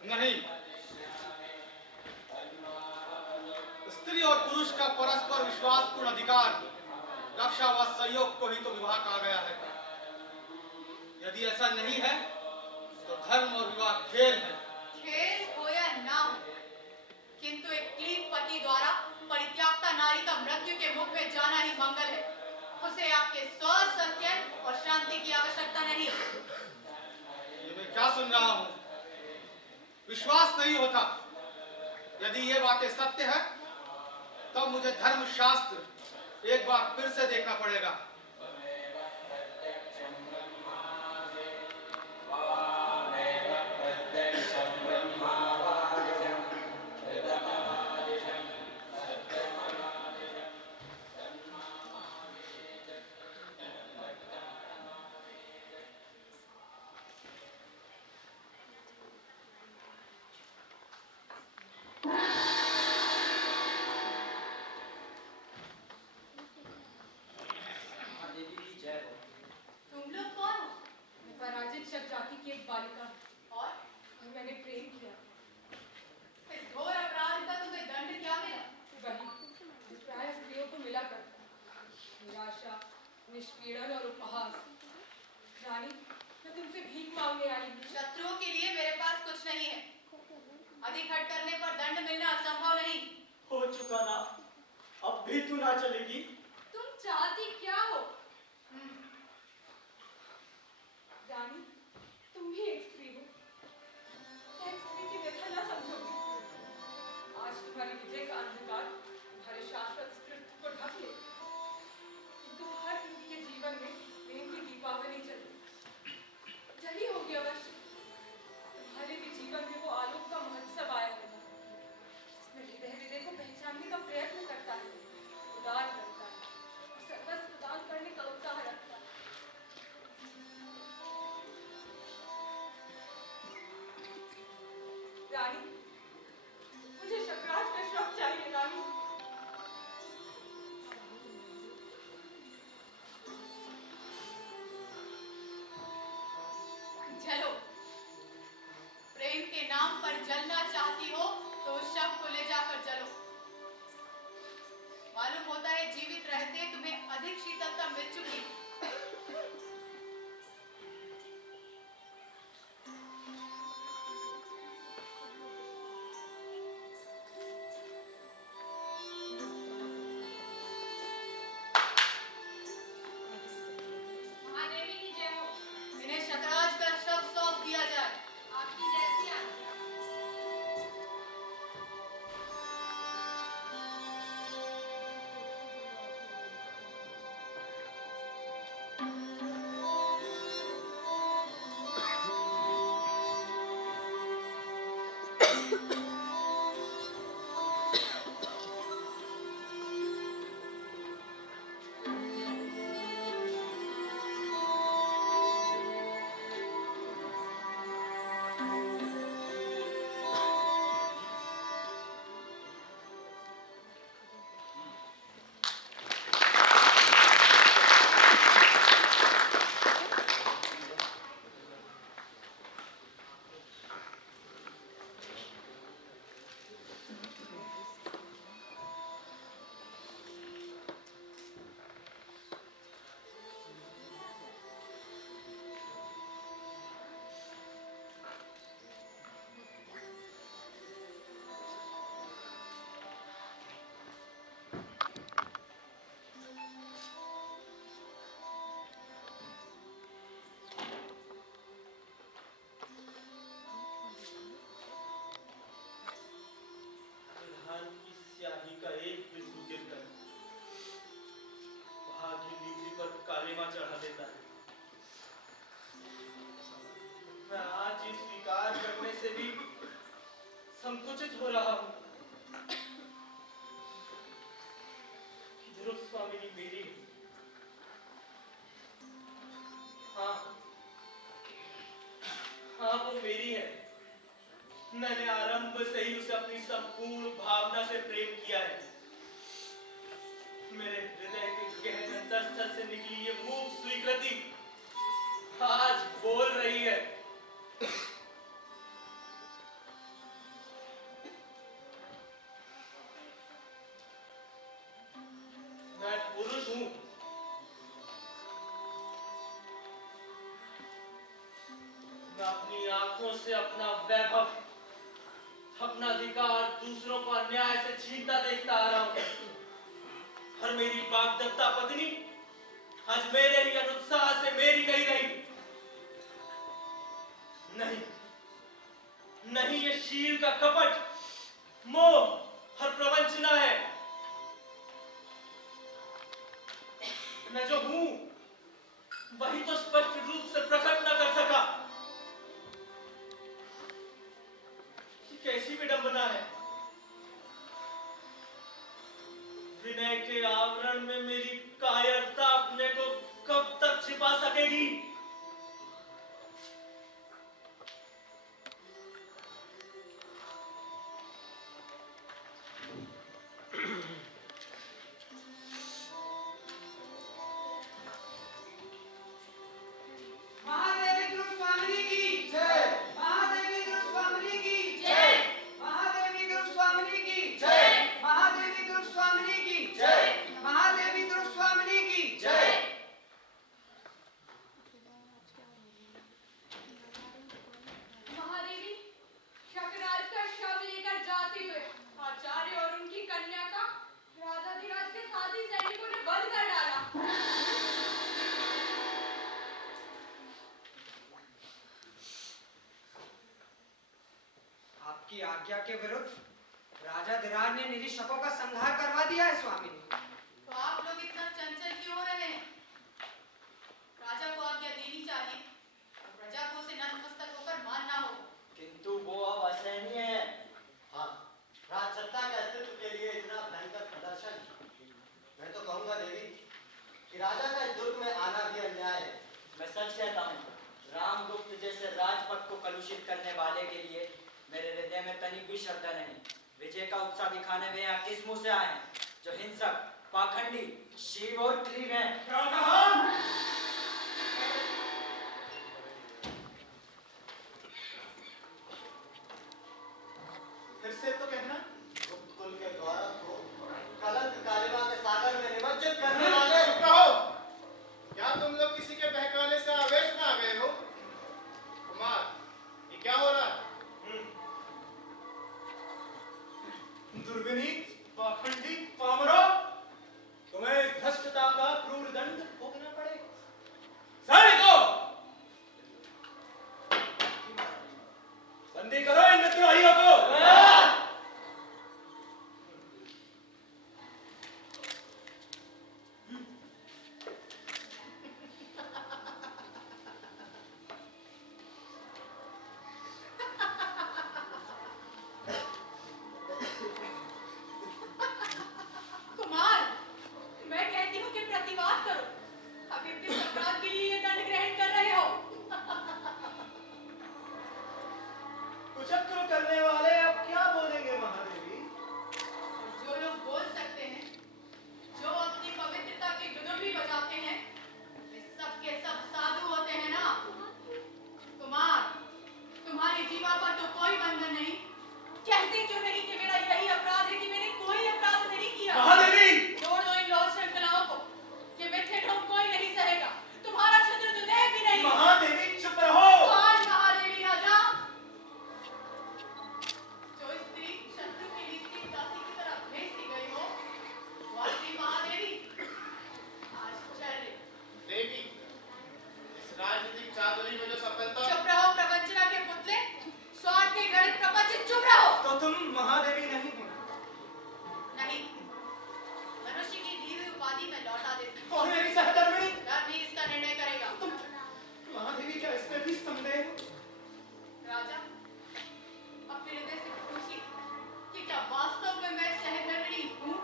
नहीं, स्त्री और पुरुष का परस्पर विश्वासपूर्ण अधिकार, रक्षा व सहयोग को ही तो विवाह कहा गया है। यदि ऐसा नहीं है तो धर्म और विवाह खेल है। खेल हो या ना हो, किंतु एक क्लीन पति द्वारा परित्यागता नारी का मृत्यु के मुख में जाना ही मंगल है। उसे आपके स्वसत्यन और शांति की आवश्यकता नहीं। ये मैं क्या सुन रहा हूँ? विश्वास नहीं होता। यदि ये बातें सत्य है, तब मुझे धर्मशास्त्र एक बार फिर से देखना पड़ेगा। तुम लोग कौन हो? मैं पराजित शक जाति की एक बालिका और मैंने प्रेम किया। इस घोर अपराध का तुम्हें दंड क्या मिला? वही प्राय स्त्रियों को मिला करता, निराशा, निष्पीड़न और उपहास। रानी, मैं तुमसे भीख मांगने आई हूँ। शत्रुओं के लिए मेरे पास कुछ नहीं है। अधिक हट करने पर दंड मिलना असंभव नहीं। हो चुका ना, अब भी तू ना चलेगी? तुम चाहती क्या हो? रानी, तुम भी एक स्त्री हो। क्या एक स्त्री की व्यथा ना समझोगी? आज तुम्हारी विजय का अंधकार तुम्हारे शाश्वत अस्तित्व को ढक ले, किंतु हर किसी के जीवन में प्रेम की दीपावली जली होगी अवश्य। तुम्हारे भी जीवन में वो आलोक का महोत्सव आया होगा, जिसमें हृदय हृदय को पहचानने का प्रयत्न करता है, उदार बनता है और सर्वस्व प्रदान करने का उत्साह रखता है। रानी, मुझे शकराज का श्रफ चाहिए रानी। जलो। प्रेम के नाम पर जलना चाहती हो तो उस शव को ले जाकर जलो। मालूम होता है जीवित रहते तुम्हें अधिक शीतलता मिल चुकी। महादेवी की जय हो। इन्हें शकराज का शव सौंप दिया जाए। आपकी जैसी आज्ञा। धान की स्याही का एक बिंदु गिरकर भाग्य नीति पर कालिमा चढ़ा देता है। मैं आज ये स्वीकार करने से भी संकुचित हो रहा हूं कि ध्रुव स्वामिनी मेरी है। हाँ हाँ, वो मेरी है। मैंने आरंभ से ही उसे अपनी संपूर्ण भावना से प्रेम किया है। मेरे हृदय के गहन अंतःस्थल से निकली ये मूक स्वीकृति आज बोल रही है। मैं पुरुष हूं। मैं अपनी आंखों से अपना वैभव, अपना अधिकार दूसरों को अन्याय से छीनता देखता आ रहा हूं। और मेरी वाग्दत्ता पत्नी आज मेरे ही अनुत्साह से मेरी नहीं रही। नहीं नहीं, ये शील का कपट, मोह और प्रवंचना है। मैं जो हूं वही तो स्पष्ट रूप से प्रकट न कर सका। कैसी विडंबना है। विनय के आवरण में मेरी कायरता अपने को कब तक छिपा सकेगी? आपकी आज्ञा के विरुद्ध राजा धीराज ने निरीक्षकों का संहार करवा दिया है स्वामी। तो आप लोग इतना चंचल क्यों हो रहे हैं? राजा को आज्ञा देनी चाहिए और प्रजा को उसे नतमस्तक होकर मानना हो। किंतु वो अब असहनीय है। हाँ, राजसत्ता के अस्तित्व के लिए इतना भयंकर प्रदर्शन, मैं तो कहूंगा देवी कि राजा का इस दुर्ग में आना भी अन्याय है। मैं सच कहता हूँ, रामगुप्त जैसे राजपथ को कलुषित करने वाले के लिए मेरे हृदय में तनिक भी श्रद्धा नहीं। विजय का उत्साह दिखाने में यहाँ किस मुंह से आए हैं, जो हिंसक, पाखंडी, शिव और क्लीब हैं? क्या कहा? फिर से तो कहना। गुप्त कुल के गौरव को कलंक कालिमा के सागर में निमज्जित करने वाले। चुप रहो। क्या तुम लोग किसी के बहकाने से आवेश में आ गए हो? कुमार, ये क्या हो रहा है? दुर्विनीत, पाखंडी, पामरो, तुम्हें इस भ्रष्टता का क्रूर दंड भोगना पड़ेगा। सैनिकों, बंदी करो इन विद्रोहियों को। कुमार, मैं कहती हूँ कि प्रतिवाद करो। अभी किस अपराध के लिए ये दंड ग्रहण कर रहे हो? कुचक्र करने वाले अब क्या बोलेंगे महादेवी? जो लोग बोल सकते हैं, जो अपनी पवित्रता की दुदुम्बी बजाते हैं, वे सब के सब साधु होते हैं ना? कुमार, तुम्हारी जीवा पर तो कोई बंधन नहीं। कहते क्यों नहीं कि मेरा यही अपराध है कि मैंने कोई अपराध नहीं किया? महादेवी! तोड़ दो इन लोह श्रृंखलाओं को। ये मिथ्या ढोंग कोई नहीं सहेगा। तुम्हारा शत्रुदेव भी नहीं। महादेवी चुप रहो। कौन महादेवी राजा? जो स्त्री शत्रु के लिए इतनी दासी की तरह भेज दी गई हो, वो असली महादेवी? आश्चर्य। देवी, इस राजनीतिक चातुरी में जो सफलता। चुप रहो प्रवंचना के पुतले। स्वार्थ के घृणित प्रपंच, चुप रहो। तो तुम महादेवी नहीं हो? नहीं, मनुष्य की दी हुई उपाधि में लौटा देती हूँ। और मेरी सहधर्मिणी? धर्म ही इसका निर्णय करेगा। तुम महादेवी क्या इसमें भी संदेह है? राजा, अपने हृदय से पूछिए कि क्या वास्तव में मैं सहधर्मिणी हूँ?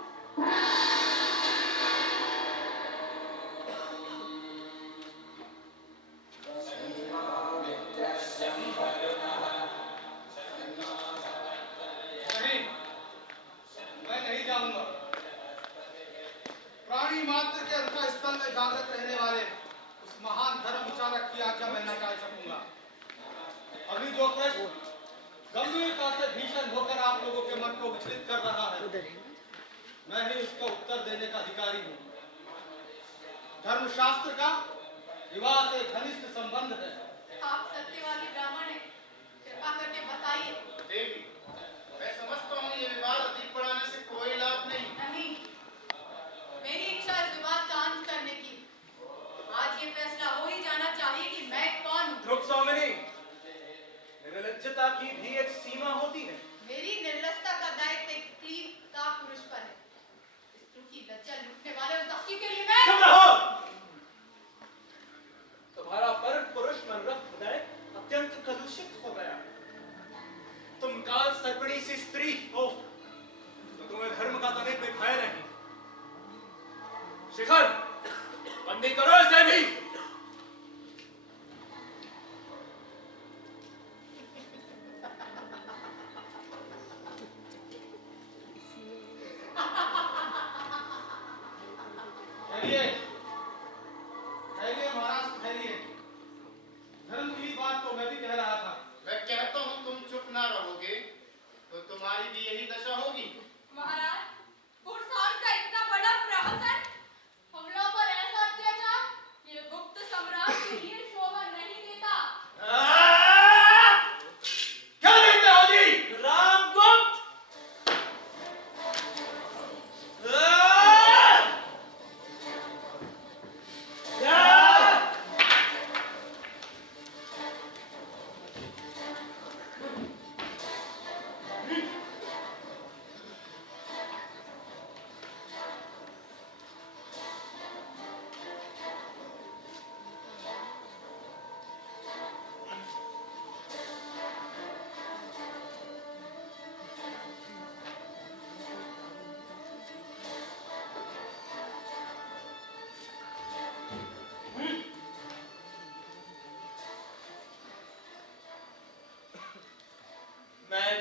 नहीं, मैं नहीं जाऊंगा। प्राणी मात्र के अंतःस्थल में जागृत रहने वाले उस महान धर्म विचारक की आज्ञा मैं न टाल सकूंगा। अभी जो प्रश्न गंभीरता से भीषण होकर आप लोगों के मन को विचलित कर रहा है, मैं ही उसका उत्तर देने का अधिकारी हूँ। धर्मशास्त्र का विवाह से घनिष्ठ संबंध है। आप सत्यवादी ब्राह्मण हैं, कृपा करके बताइए। देवी, मैं समझता हूँ ये विवाद अधिक बढ़ाने से कोई लाभ नहीं। नहीं, मेरी इच्छा इस विवाद का अंत करने की। आज ये फैसला हो ही जाना चाहिए कि मैं कौन हूँ। ध्रुव स्वामिनी, निर्लज्जता की भी एक सीमा होती है। मेरी निर्लजता का दायित्व एक क्लीबता पुरुष पर है। स्त्री की लज्जा लूटने वाले उस दासी के लिए मैं। चुप रहो। तुम्हारा परम पुरुष मनरक्त हृदय अत्यंत कलुषित हो गया। तुम काल सर्पिणी सी स्त्री हो, तो तुम्हें धर्म का तनिक भी भय नहीं। शिखर, बंदी करो इसे भी। ठहरिए, ठहरिए महाराज, ठहरिए। धर्म की बात तो मैं भी कह रहा था। मैं कहता हूँ तुम चुप ना रहोगे तो तुम्हारी भी यही दशा होगी। महाराज, पुरुषार्थ का इतना बड़ा प्रहसन, हमलों पर ऐसा अत्याचार, ये गुप्त सम्राट के लिए शोभा नहीं देता। क्या कहते हो जी? रामगुप्त!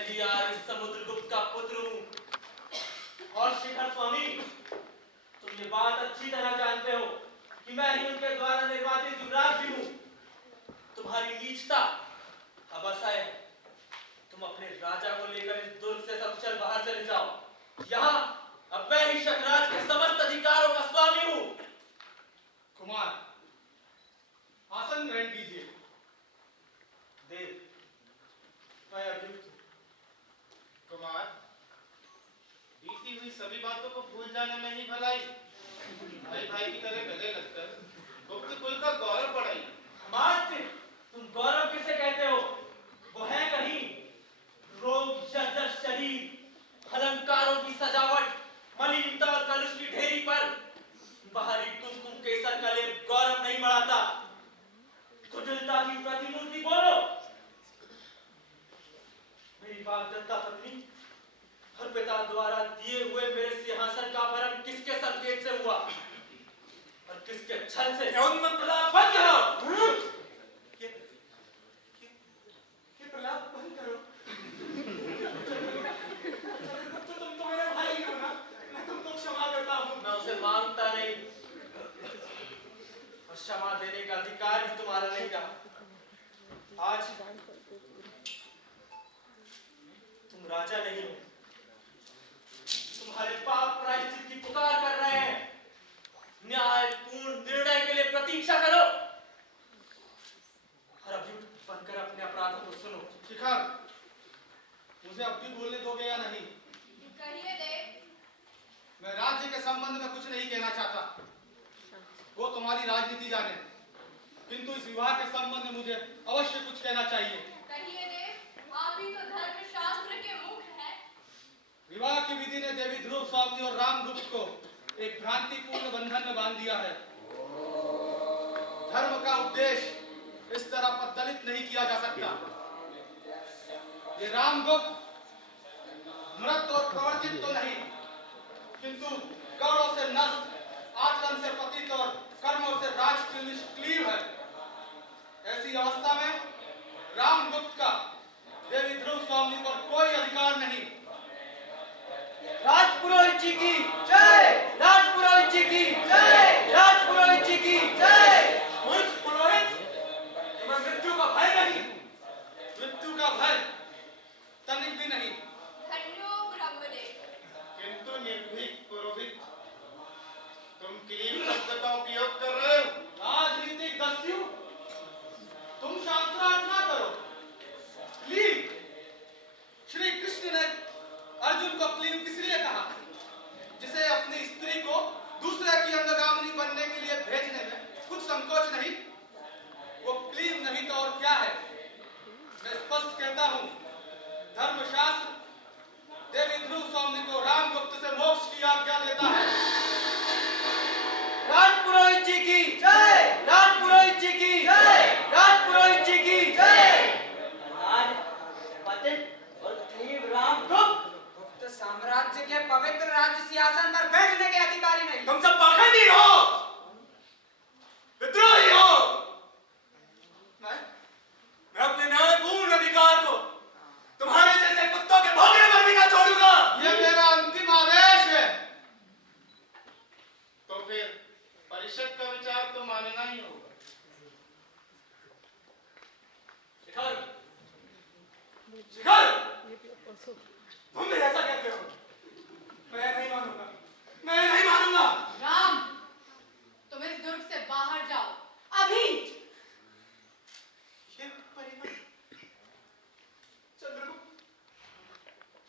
ही आर्य समुद्रगुप्त का पुत्र हूँ। और शिखर स्वामी, तुम ये बात अच्छी तरह जानते हो कि मैं ही उनके द्वारा निर्वाचित युवराज भी हूँ। तुम्हारी नीचता अब असह्य है। तुम अपने राजा को लेकर इस दुर्ग से सकुशल बाहर चले जाओ। यहाँ अब मैं ही शकराज के समस्त अधिकारों का स्वामी हूँ। कुमार, आसन ग्रहण कीजिए। देव, मैं अभियुक्त हूँ। कुमार, बीती हुई सभी बातों को भूल जाने में ही भलाई। भाई भाई की तरह गले लगकर गुप्त कुल का गौरव बढ़ाई। मात्र तुम गौरव किसे कहते हो? वो है कहीं रोग जर्जर शरीर, अलंकारों की सजावट, मलिनता और कलुष की ढेरी पर बाहरी कुमकुम केसर का लेप गौरव नहीं बढ़ाता। कुटिलता की प्रतिमूर्ति बोलो। मेरी वाग्दत्ता पत्नी और पिता द्वारा दिए हुए मेरे सिंहासन का अपहरण किसके संकेत से हुआ और किसके छल से? प्रलाप बंद करो। ये प्रलाप बंद करो। तुम तो मेरे भाई हो ना, मैं तुमको क्षमा करता हूँ। मैं उसे मानता नहीं और क्षमा देने का अधिकार भी तुम्हारा नहीं रहा। आज तुम राजा नहीं हो, तुम्हारे पाप प्रायश्चित की पुकार कर रहे हैं। न्यायपूर्ण निर्णय के लिए प्रतीक्षा करो और अभियुक्त बनकर अपने अपराधों को सुनो। शिखर, मुझे अब भी बोलने दोगे या नहीं? कहिए देव। मैं राज्य के संबंध में कुछ नहीं कहना चाहता, वो तुम्हारी राजनीति जाने, किंतु इस विवाह के संबंध में मुझे अवश्य कुछ कहना चाहिए। कहिए देव, आप ही तो धर्मशास्त्र के मुख हैं। विवाह की विधि ने देवी ध्रुव स्वामी और रामगुप्त को एक भ्रांतिपूर्ण बंधन में बांध दिया है। धर्म का उद्देश्य इस तरह पददलित नहीं किया जा सकता। ये रामगुप्त मृत और प्रवर्जित तो नहीं, किंतु करों से नष्ट, आचरण से पतित और कर्मों से राजक्लीव है। ऐसी अवस्था में रामगुप्त का देवी ध्रुव स्वामी पर कोई अधिकार नहीं। राजपुरोहित जी की जय, राजपुरोहित जी की जय, राजपुरोहित जी की जय। मूर्ख पुरोहित, तुम्हें मृत्यु का भय नहीं? मृत्यु का भय तनिक भी नहीं। धन्यो ब्रह्मदेव। किंतु निर्भीक पुरोहित, तुम क्लीन शब्द का उपयोग कर रहे हो। राजनीतिक दस्यु, तुम शास्त्रार्थ ना करो। क्लीन, श्री कृष्ण ने अर्जुन को क्लीन किस लिए कहा? जिसे अपनी स्त्री को दूसरे की अंगगामिनी बनने के लिए भेजने में कुछ संकोच नहीं। वो क्लीन नहीं तो और क्या है? मैं स्पष्ट कहता हूँ, धर्मशास्त्र देवी ध्रुव स्वामी को रामगुप्त से मोक्ष की आज्ञा देता है। राजपुरोहित जी की जय, राजपुरोहित जी की जय, राजपुरोहित जी की जय। आज पतित और क्लीव रामगुप्त गुप्त साम्राज्य के पवित्र राज्य सिंहासन पर बैठने के अधिकारी नहीं। तुम सब पाखंडी हो, विद्रोही हो। मैं अपने न्यायपूर्ण अधिकार को तुम्हारे जैसे कुत्तों के भौंकने पर भी ना छोड़ूंगा। यह मेरा अंतिम आदेश है। तो फिर परिषद का विचार तो मानना ही होगा। शिखर, शिखर, तुम भी ऐसा कहते हो? मैं नहीं मानूंगा, मैं नहीं मानूंगा। राम, तुम इस दुर्ग से बाहर जाओ अभी। ये परिवर्तन, चंद्रगुप्त,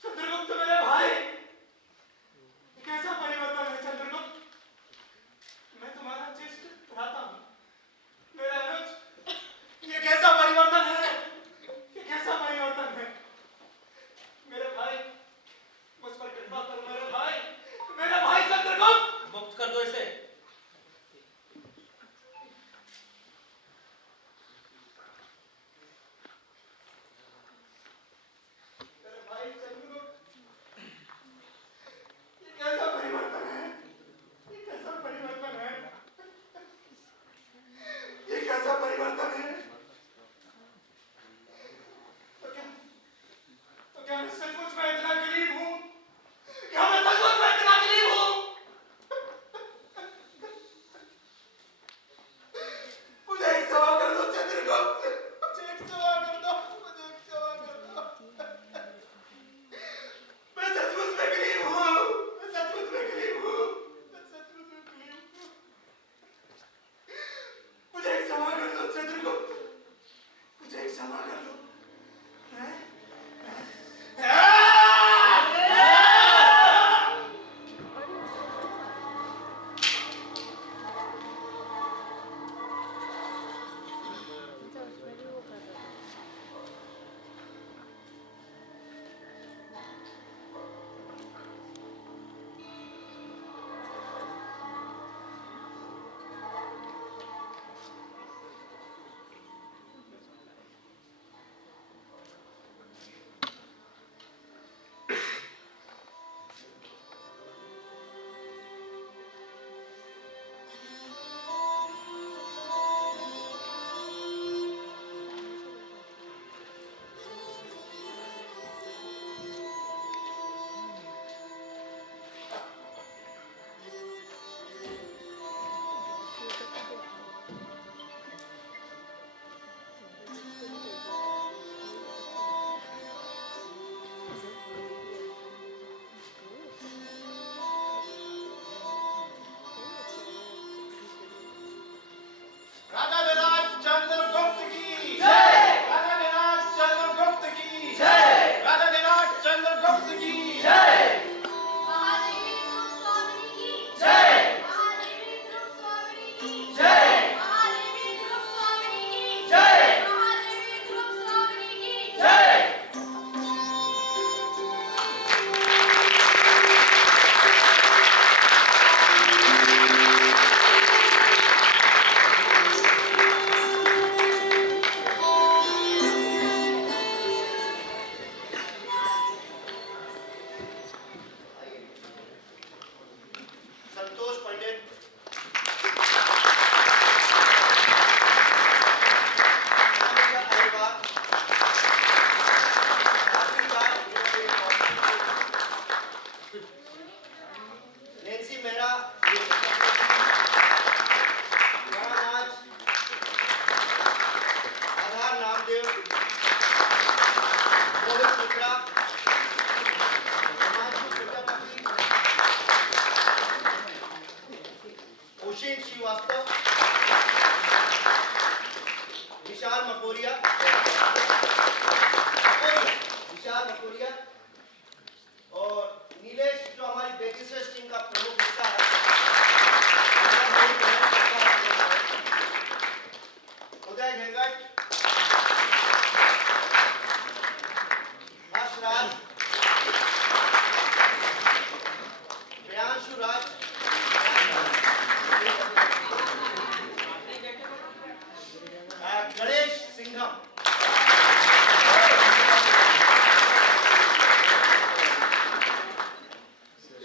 चंद्रगुप्त मेरे भाई, कैसा परिवर्तन है चंद्रगुप्त? मैं तुम्हारा ज्येष्ठ भ्राता हूँ, मेरा अनुज, ये कैसा परिवर्तन है? ये कैसा परिवर्तन है? मेरे भाई, मुझ पर हिमांशु प्रजापति, ओशिन श्रीवास्तव, विशाल मकोरिया, और नीलेश जो हमारी बेटी श्रेष्ठ टीम का प्रमुख हिस्सा है। उदय घेंगट, हर्षराज, प्रियांशु राज, गणेश सिंघम,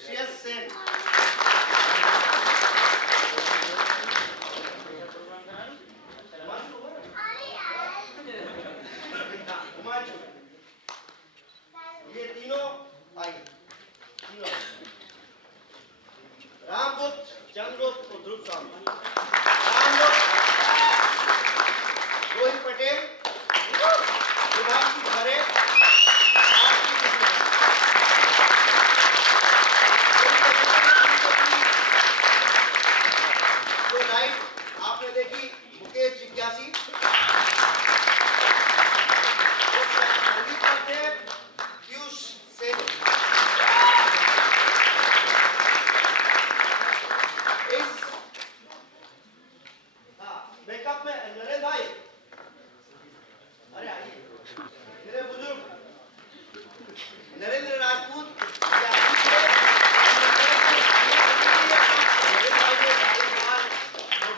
श्रेयस सेन, हिमांशु, ये तीनों आई, तीनों रामगुप्त, चंद्रगुप्त और ध्रुव स्वामी। रामगुप्त, रोहित पटेल, शुभांशु खरे, जो लाइट आपने देखी मुकेश जिज्ञासी, संगीत करते हैं पीयूष सेन, इस मेकअप में नरेंद्र भाई, अरे आइए मेरे बुजुर्ग नरेंद्र राजपूत,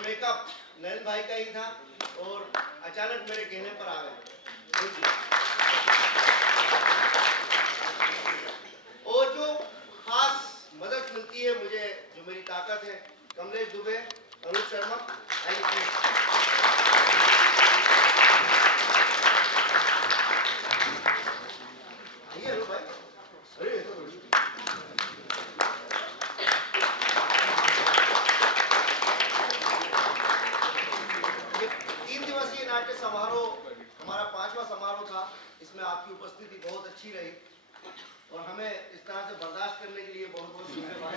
मेकअप नरेंद्र भाई का ही था और अचानक मेरे कहने पर आ गए। और जो खास मदद मिलती है मुझे, जो मेरी ताकत है, कमलेश दुबे, अरुण शर्मा, आइए अरुण भाई, अरे तो 3 दिवसीय नाट्य समारोह हमारा 5वां समारोह था। इसमें आपकी उपस्थिति बहुत अच्छी रही और हमें इस तरह से बर्दाश्त करने के लिए बहुत बहुत धन्यवाद।